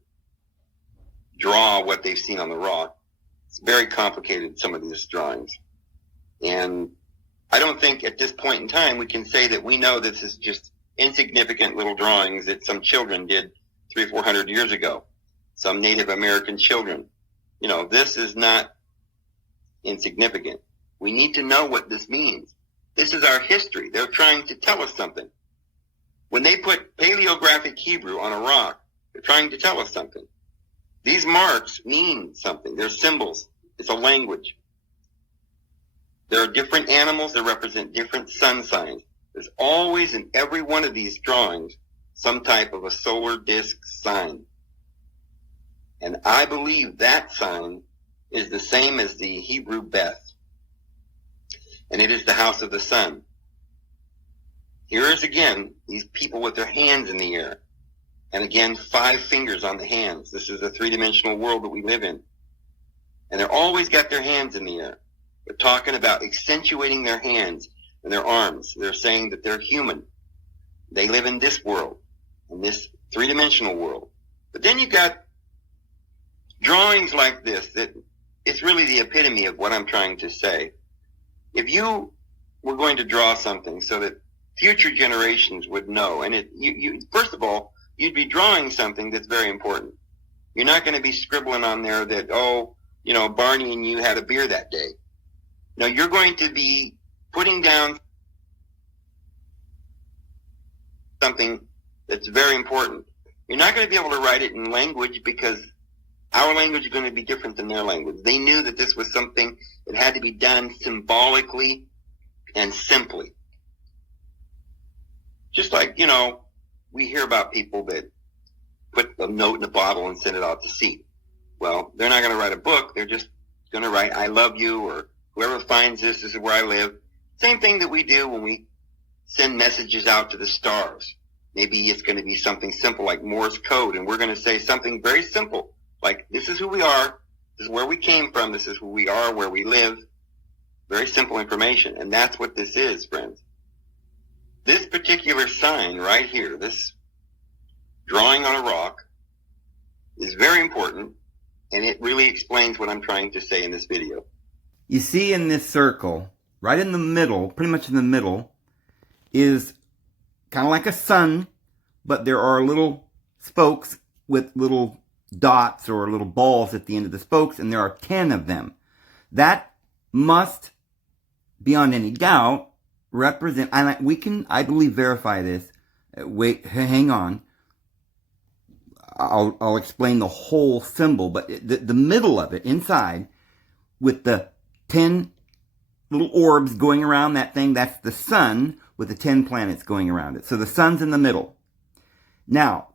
draw what they've seen on the rock. It's very complicated, some of these drawings. And I don't think at this point in time we can say that we know this is just insignificant little drawings that some children did 300 or 400 years ago. Some Native American children. You know, this is not insignificant. We need to know what this means. This is our history. They're trying to tell us something. When they put paleographic Hebrew on a rock, they're trying to tell us something. These marks mean something. They're symbols. It's a language. There are different animals that represent different sun signs. There's always in every one of these drawings some type of a solar disk sign. And I believe that sign is the same as the Hebrew Beth. And it is the house of the sun. Here is again these people with their hands in the air. And again, 5 fingers on the hands. This is the 3-dimensional world that we live in. And they're always got their hands in the air. They're talking about accentuating their hands and their arms. They're saying that they're human. They live in this world, in this 3-dimensional world. But then you got drawings like this that it's really the epitome of what I'm trying to say. If you were going to draw something so that future generations would know, and first of all, you'd be drawing something that's very important. You're not going to be scribbling on there that, Barney and you had a beer that day. No, you're going to be putting down something that's very important. You're not going to be able to write it in language because our language is going to be different than their language. They knew that this was something that had to be done symbolically and simply. Just like, we hear about people that put a note in a bottle and send it out to sea. Well, they're not going to write a book. They're just going to write, I love you, or whoever finds this is where I live. Same thing that we do when we send messages out to the stars. Maybe it's going to be something simple like Morse code, and we're going to say something very simple, like this is who we are, this is where we came from, this is who we are, where we live. Very simple information, and that's what this is, friends. This particular sign right here, this drawing on a rock, is very important, and it really explains what I'm trying to say in this video. You see in this circle, right in the middle, pretty much in the middle, is kind of like a sun, but there are little spokes with little dots or little balls at the end of the spokes, and there are 10 of them. That must, beyond any doubt, represent, and we can, I believe, verify this. Wait, hang on. I'll explain the whole symbol, but the middle of it, inside, with the 10 little orbs going around that thing, that's the sun with the 10 planets going around it. So the sun's in the middle. Now,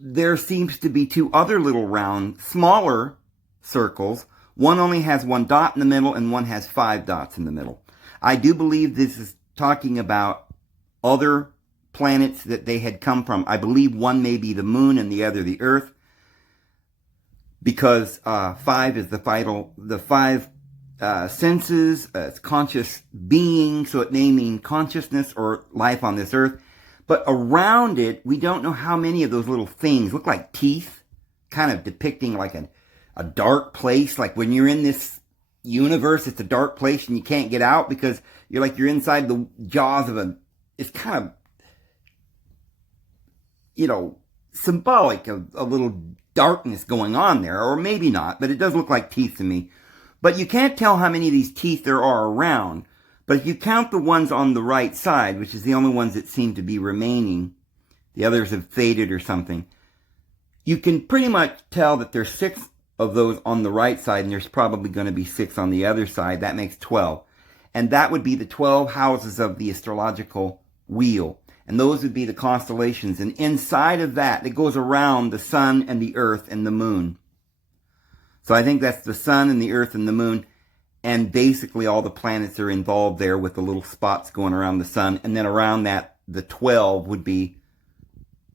there seems to be 2 other little round, smaller circles. One only has 1 dot in the middle, and one has 5 dots in the middle. I do believe this is talking about other planets that they had come from. I believe one may be the moon and the other the earth, because 5 is the 5 senses, it's conscious being, so it may mean consciousness or life on this earth. But around it, we don't know how many of those little things look like teeth, kind of depicting like a dark place. Like when you're in this universe, it's a dark place and you can't get out because you're inside the jaws of it's kind of, symbolic of a little darkness going on there, or maybe not, but it does look like teeth to me. But you can't tell how many of these teeth there are around. But if you count the ones on the right side, which is the only ones that seem to be remaining, the others have faded or something, you can pretty much tell that there's 6 of those on the right side, and there's probably going to be 6 on the other side. That makes 12. And that would be the 12 houses of the astrological wheel. And those would be the constellations. And inside of that, it goes around the sun and the earth and the moon. So I think that's the sun and the earth and the moon. And basically all the planets are involved there with the little spots going around the sun. And then around that, the 12 would be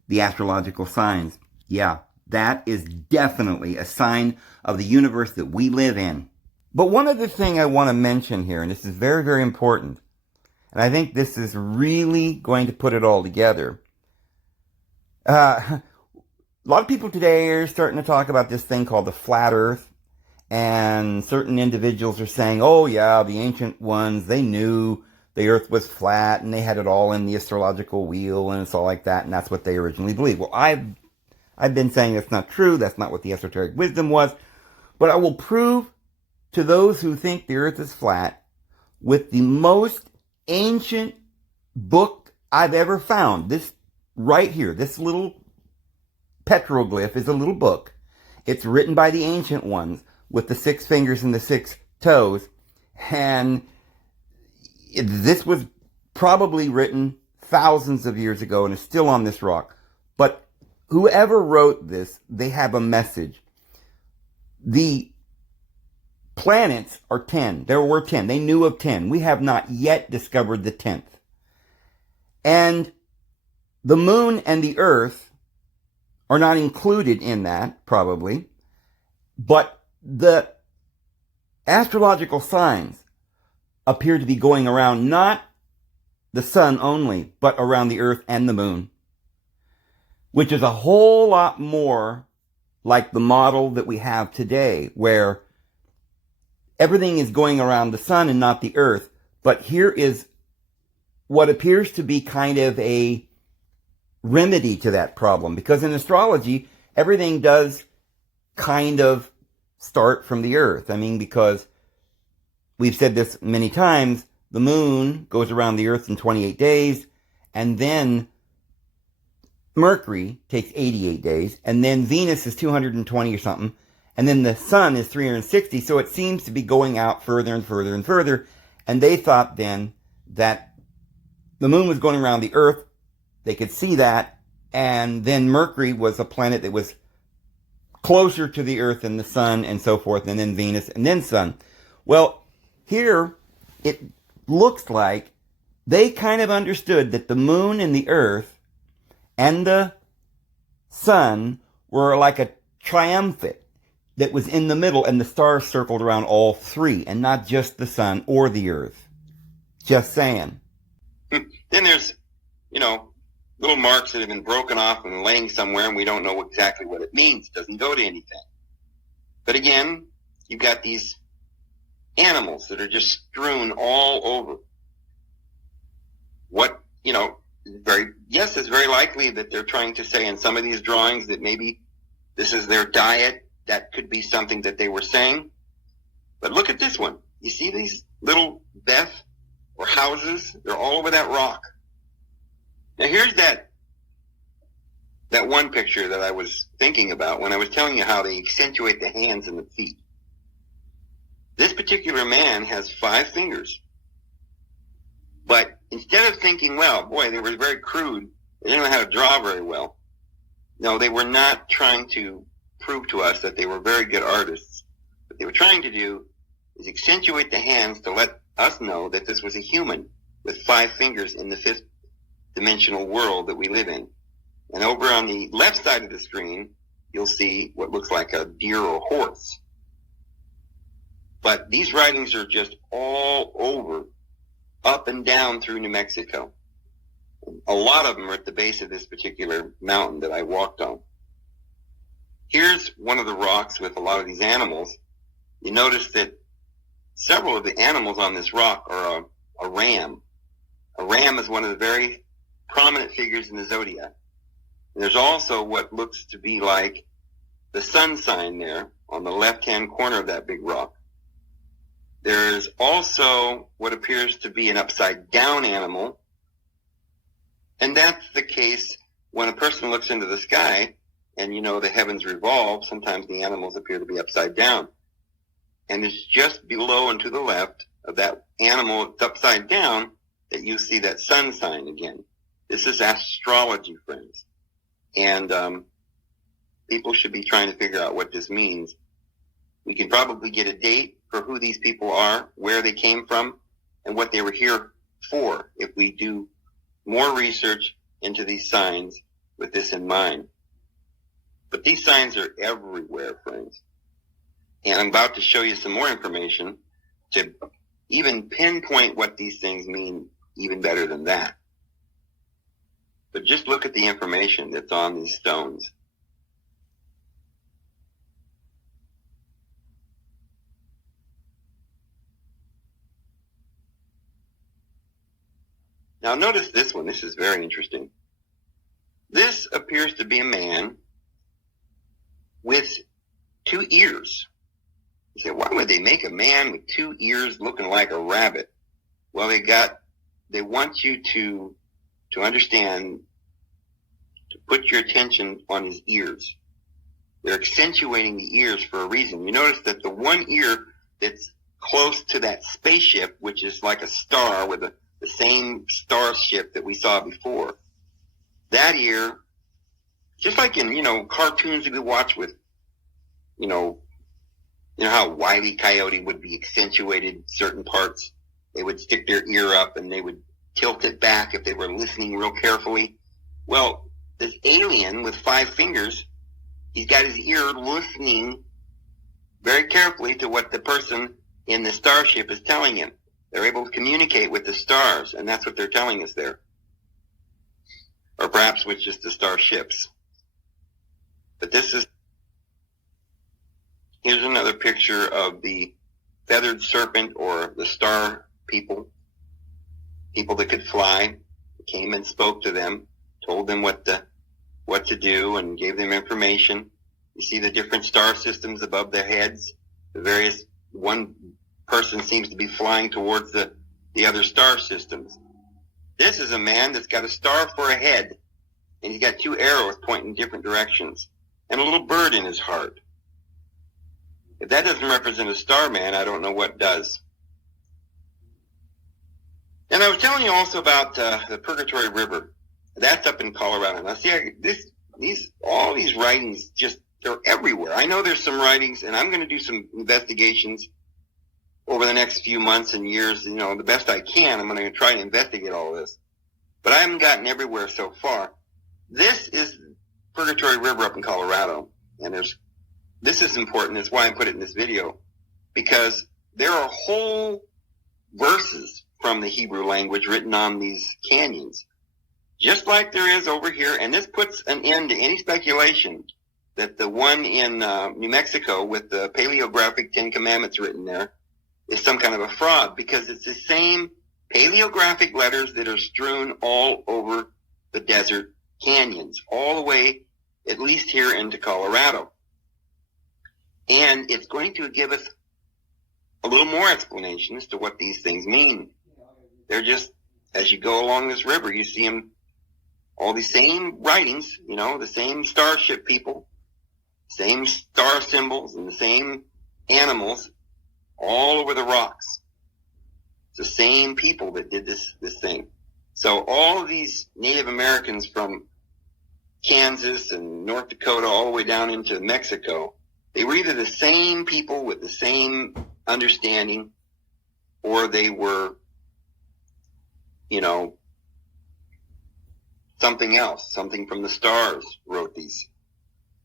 the astrological signs. Yeah, that is definitely a sign of the universe that we live in. But one other thing I want to mention here, and this is very, very important, and I think this is really going to put it all together. A lot of people today are starting to talk about this thing called the flat earth, and certain individuals are saying, oh yeah, the ancient ones, they knew the earth was flat, and they had it all in the astrological wheel, and it's all like that, and that's what they originally believed. Well, I've been saying that's not true, that's not what the esoteric wisdom was, but I will prove to those who think the earth is flat with the most ancient book I've ever found. This right here, this little petroglyph is a little book. It's written by the ancient ones with the 6 fingers and the 6 toes. And this was probably written thousands of years ago and is still on this rock. But whoever wrote this, they have a message. The planets are 10. There were 10. They knew of 10. We have not yet discovered the 10th. And the moon and the earth are not included in that, probably. But the astrological signs appear to be going around not the sun only, but around the earth and the moon, which is a whole lot more like the model that we have today, where everything is going around the sun and not the earth. But here is what appears to be kind of a remedy to that problem. Because in astrology, everything does kind of start from the earth. I mean, because we've said this many times, the moon goes around the earth in 28 days, and then Mercury takes 88 days, and then Venus is 220 or something, and then the sun is 360, so it seems to be going out further and further and further. And they thought then that the moon was going around the earth. They could see that. And then Mercury was a planet that was closer to the earth than the sun and so forth. And then Venus and then sun. Well, here it looks like they kind of understood that the moon and the earth and the sun were like a triumvirate that was in the middle, and the stars circled around all 3, and not just the sun or the earth. Just saying. Then there's, little marks that have been broken off and laying somewhere, and we don't know exactly what it means. It doesn't go to anything. But again, you've got these animals that are just strewn all over. It's very likely that they're trying to say in some of these drawings that maybe this is their diet. That could be something that they were saying. But look at this one. You see these little beth or houses? They're all over that rock. Now here's that one picture that I was thinking about when I was telling you how they accentuate the hands and the feet. This particular man has 5 fingers. But instead of thinking, well, boy, they were very crude, they didn't know how to draw very well. No, they were not trying to prove to us that they were very good artists. What they were trying to do is accentuate the hands to let us know that this was a human with 5 fingers in the 5th dimensional world that we live in. And over on the left side of the screen, you'll see what looks like a deer or horse. But these writings are just all over, up and down through New Mexico. A lot of them are at the base of this particular mountain that I walked on. Here's one of the rocks with a lot of these animals. You notice that several of the animals on this rock are a ram. A ram is one of the very prominent figures in the zodiac. And there's also what looks to be like the sun sign there on the left-hand corner of that big rock. There's also what appears to be an upside-down animal. And that's the case when a person looks into the sky and the heavens revolve, sometimes the animals appear to be upside down. And it's just below and to the left of that animal that's upside down that you see that sun sign again. This is astrology, friends. And people should be trying to figure out what this means. We can probably get a date for who these people are, where they came from, and what they were here for if we do more research into these signs with this in mind. But these signs are everywhere, friends. And I'm about to show you some more information to even pinpoint what these things mean even better than that. But just look at the information that's on these stones. Now notice this one. This is very interesting. This appears to be a man with 2 ears. You say, why would they make a man with 2 ears looking like a rabbit? Well, they want you to understand, to put your attention on his ears. They're accentuating the ears for a reason. You notice that the one ear that's close to that spaceship, which is like a star with the same starship that we saw before, that ear, just like in, cartoons that we watch with, you know how Wile E. Coyote would be accentuated certain parts. They would stick their ear up and they would tilt it back if they were listening real carefully. Well, this alien with 5 fingers, he's got his ear listening very carefully to what the person in the starship is telling him. They're able to communicate with the stars, and that's what they're telling us there. Or perhaps with just the starships. But here's another picture of the feathered serpent, or the star people that could fly, came and spoke to them, told them what to do, and gave them information. You see the different star systems above their heads. One person seems to be flying towards the other star systems. This is a man that's got a star for a head, and he's got 2 arrows pointing in different directions, and a little bird in his heart. If that doesn't represent a star man, I don't know what does. And I was telling you also about the Purgatory River. That's up in Colorado. Now, see, all these writings, they're everywhere. I know there's some writings, and I'm going to do some investigations over the next few months and years, the best I can. I'm going to try to investigate all this. But I haven't gotten everywhere so far. This is Purgatory River up in Colorado. And this is important. That's why I put it in this video. Because there are whole verses from the Hebrew language written on these canyons. Just like there is over here. And this puts an end to any speculation that the one in New Mexico with the paleographic 10 Commandments written there is some kind of a fraud, because it's the same paleographic letters that are strewn all over the desert canyons, all the way, at least here into Colorado. And it's going to give us a little more explanation as to what these things mean. They're just, as you go along this river, you see them, all these same writings, the same starship people, same star symbols, and the same animals, all over the rocks. It's the same people that did this thing. So all of these Native Americans from Kansas and North Dakota all the way down into Mexico, they were either the same people with the same understanding, or they were, something else, something from the stars wrote these.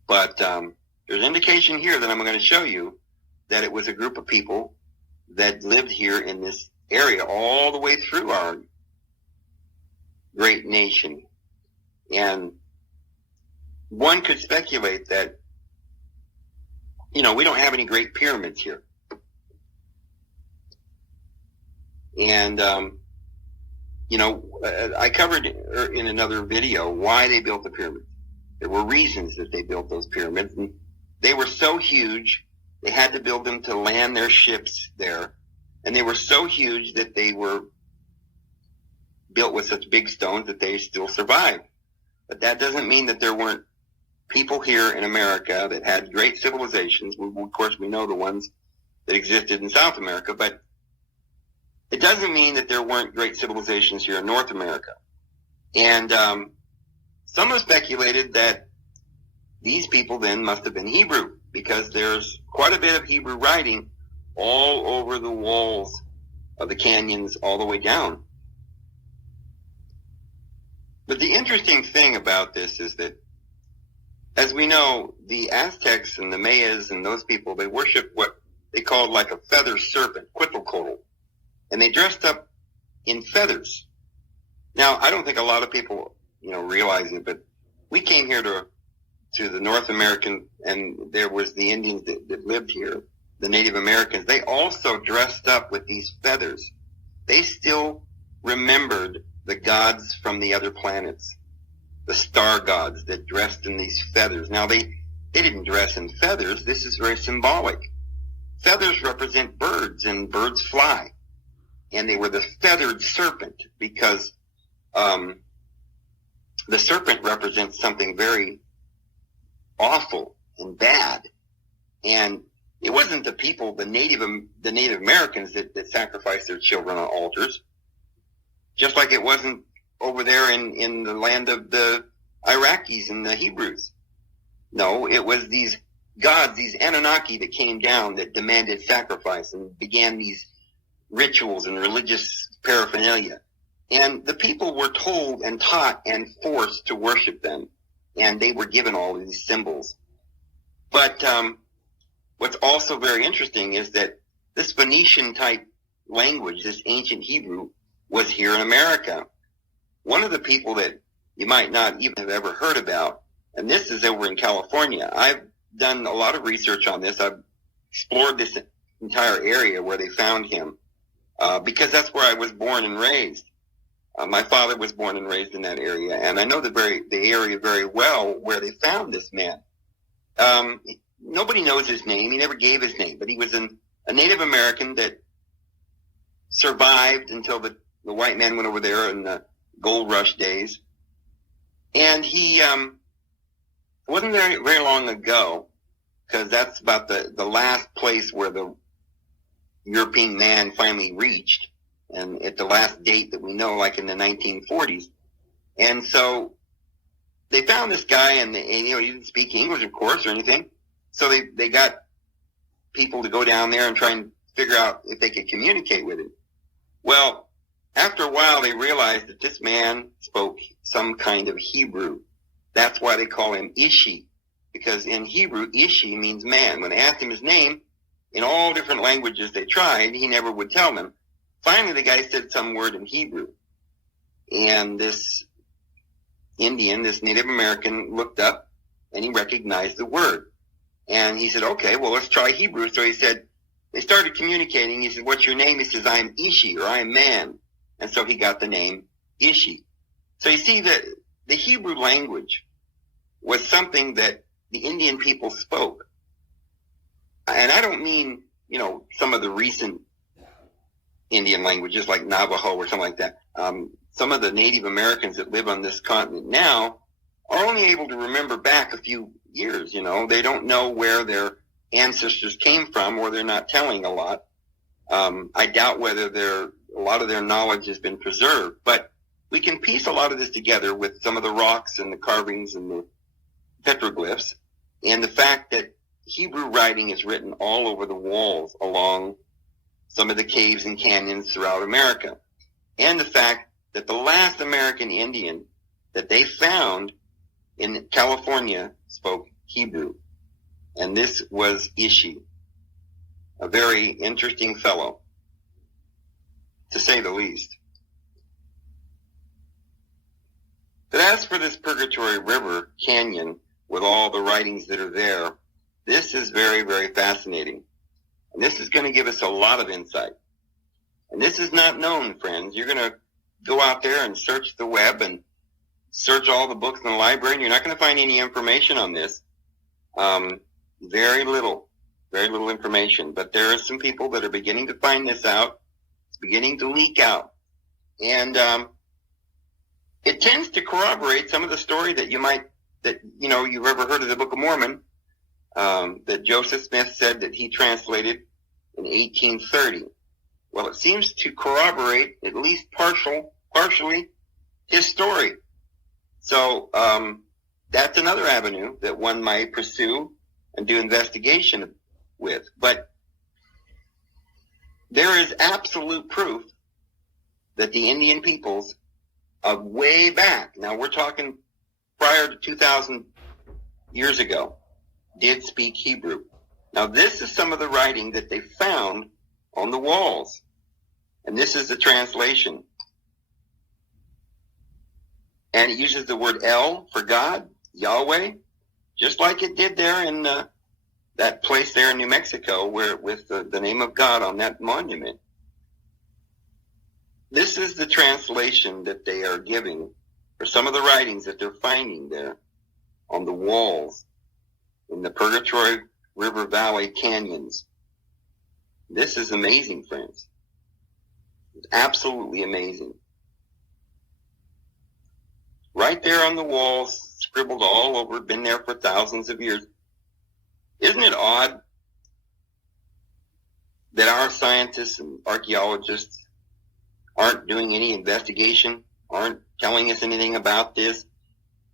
But there's indication here that I'm going to show you that it was a group of people that lived here in this area all the way through our great nation. And one could speculate that, we don't have any great pyramids here. And, I covered in another video why they built the pyramids. There were reasons that they built those pyramids, and they were so huge, they had to build them to land their ships there. And they were so huge that they were built with such big stones that they still survived. But that doesn't mean that there weren't people here in America that had great civilizations. Of course, we know the ones that existed in South America, but it doesn't mean that there weren't great civilizations here in North America. And some have speculated that these people then must have been Hebrew, because there's quite a bit of Hebrew writing all over the walls of the canyons all the way down. But the interesting thing about this is that, as we know, the Aztecs and the Mayas and those people, they worship what they called like a feather serpent, Quetzalcoatl, and they dressed up in feathers. Now, I don't think a lot of people, realize it, but we came here to the North American, and there was the Indians that lived here, the Native Americans. They also dressed up with these feathers. They still remembered the gods from the other planets, the star gods that dressed in these feathers. Now, they didn't dress in feathers. This is very symbolic. Feathers represent birds, and birds fly. And they were the feathered serpent because the serpent represents something very awful and bad. And it wasn't the people, the Native Americans that sacrificed their children on altars, just like it wasn't over there in the land of the Iraqis and the Hebrews. No, it was these gods, these Anunnaki, that came down that demanded sacrifice and began these rituals and religious paraphernalia. And the people were told and taught and forced to worship them. And they were given all of these symbols. But what's also very interesting is that this Phoenician-type language, this ancient Hebrew, was here in America. One of the people that you might not even have ever heard about, and this is over in California. I've done a lot of research on this. I've explored this entire area where they found him, because that's where I was born and raised. My father was born and raised in that area, and I know the area very well where they found this man. Nobody knows his name. He never gave his name, but he was a Native American that survived until the white man went over there in the gold rush days. And he wasn't very, very long ago, because that's about the last place where the European man finally reached, and at the last date that we know, like in the 1940s. And so they found this guy, and he didn't speak English, of course, or anything. So they got people to go down there and try and figure out if they could communicate with him. Well, after a while, they realized that this man spoke some kind of Hebrew. That's why they call him Ishi, because in Hebrew, Ishi means man. When they asked him his name, in all different languages they tried, he never would tell them. Finally, the guy said some word in Hebrew. And this Indian, this Native American, looked up, and he recognized the word. And he said, okay, well, let's try Hebrew. So he said, they started communicating. He said, what's your name? He says, I am Ishi, or I am man. And so he got the name Ishi. So you see that the Hebrew language was something that the Indian people spoke. And I don't mean, some of the recent Indian languages like Navajo or something like that. Some of the Native Americans that live on this continent now are only able to remember back a few years, They don't know where their ancestors came from, or they're not telling a lot. I doubt whether a lot of their knowledge has been preserved, but we can piece a lot of this together with some of the rocks and the carvings and the petroglyphs, and the fact that Hebrew writing is written all over the walls along some of the caves and canyons throughout America, and the fact that the last American Indian that they found in California spoke Hebrew, and this was Ishi, a very interesting fellow, to say the least. But as for this Purgatory River Canyon, with all the writings that are there, this is very, very fascinating. And this is going to give us a lot of insight. And this is not known, friends. You're going to go out there and search the web and search all the books in the library, and you're not going to find any information on this. Very little information. But there are some people that are beginning to find this out. It's beginning to leak out. And it tends to corroborate some of the story that you might that, you've ever heard of the Book of Mormon, that Joseph Smith said that he translated in 1830. Well, it seems to corroborate, at least partially, his story. So that's another avenue that one might pursue and do investigation with. But there is absolute proof that the Indian peoples of way back, now we're talking prior to 2,000 years ago, did speak Hebrew. Now this is some of the writing that they found on the walls. And this is the translation. And it uses the word El for God, Yahweh, just like it did there in that place there in New Mexico where with the name of God on that monument. This is the translation that they are giving for some of the writings that they're finding there on the walls in the Purgatory River Valley canyons. This is amazing, friends. It's absolutely amazing. Right there on the walls, scribbled all over, been there for thousands of years. Isn't it odd that our scientists and archaeologists aren't doing any investigation, aren't telling us anything about this,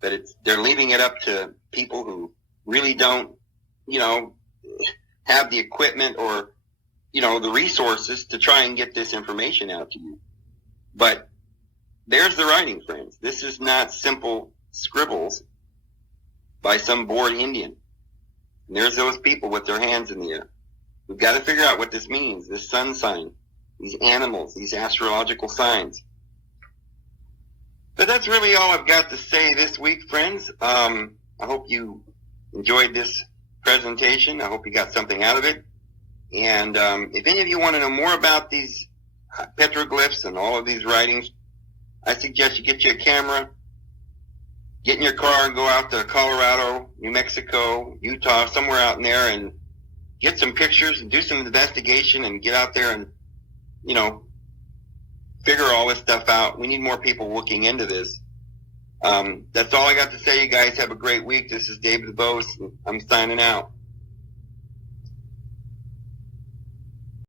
but they're leaving it up to people who really don't, have the equipment or, the resources to try and get this information out to you. But there's the writing, friends. This is not simple scribbles by some bored Indian. And there's those people with their hands in the air. We've got to figure out what this means, this sun sign, these animals, these astrological signs. But that's really all I've got to say this week, friends. I hope you enjoyed this presentation. I hope you got something out of it. And if any of you want to know more about these petroglyphs and all of these writings, I suggest you get you a camera, get in your car and go out to Colorado, New Mexico, Utah, somewhere out in there, and get some pictures and do some investigation and get out there and, figure all this stuff out. We need more people looking into this. That's all I got to say. You guys have a great week. This is David Bose. I'm signing out.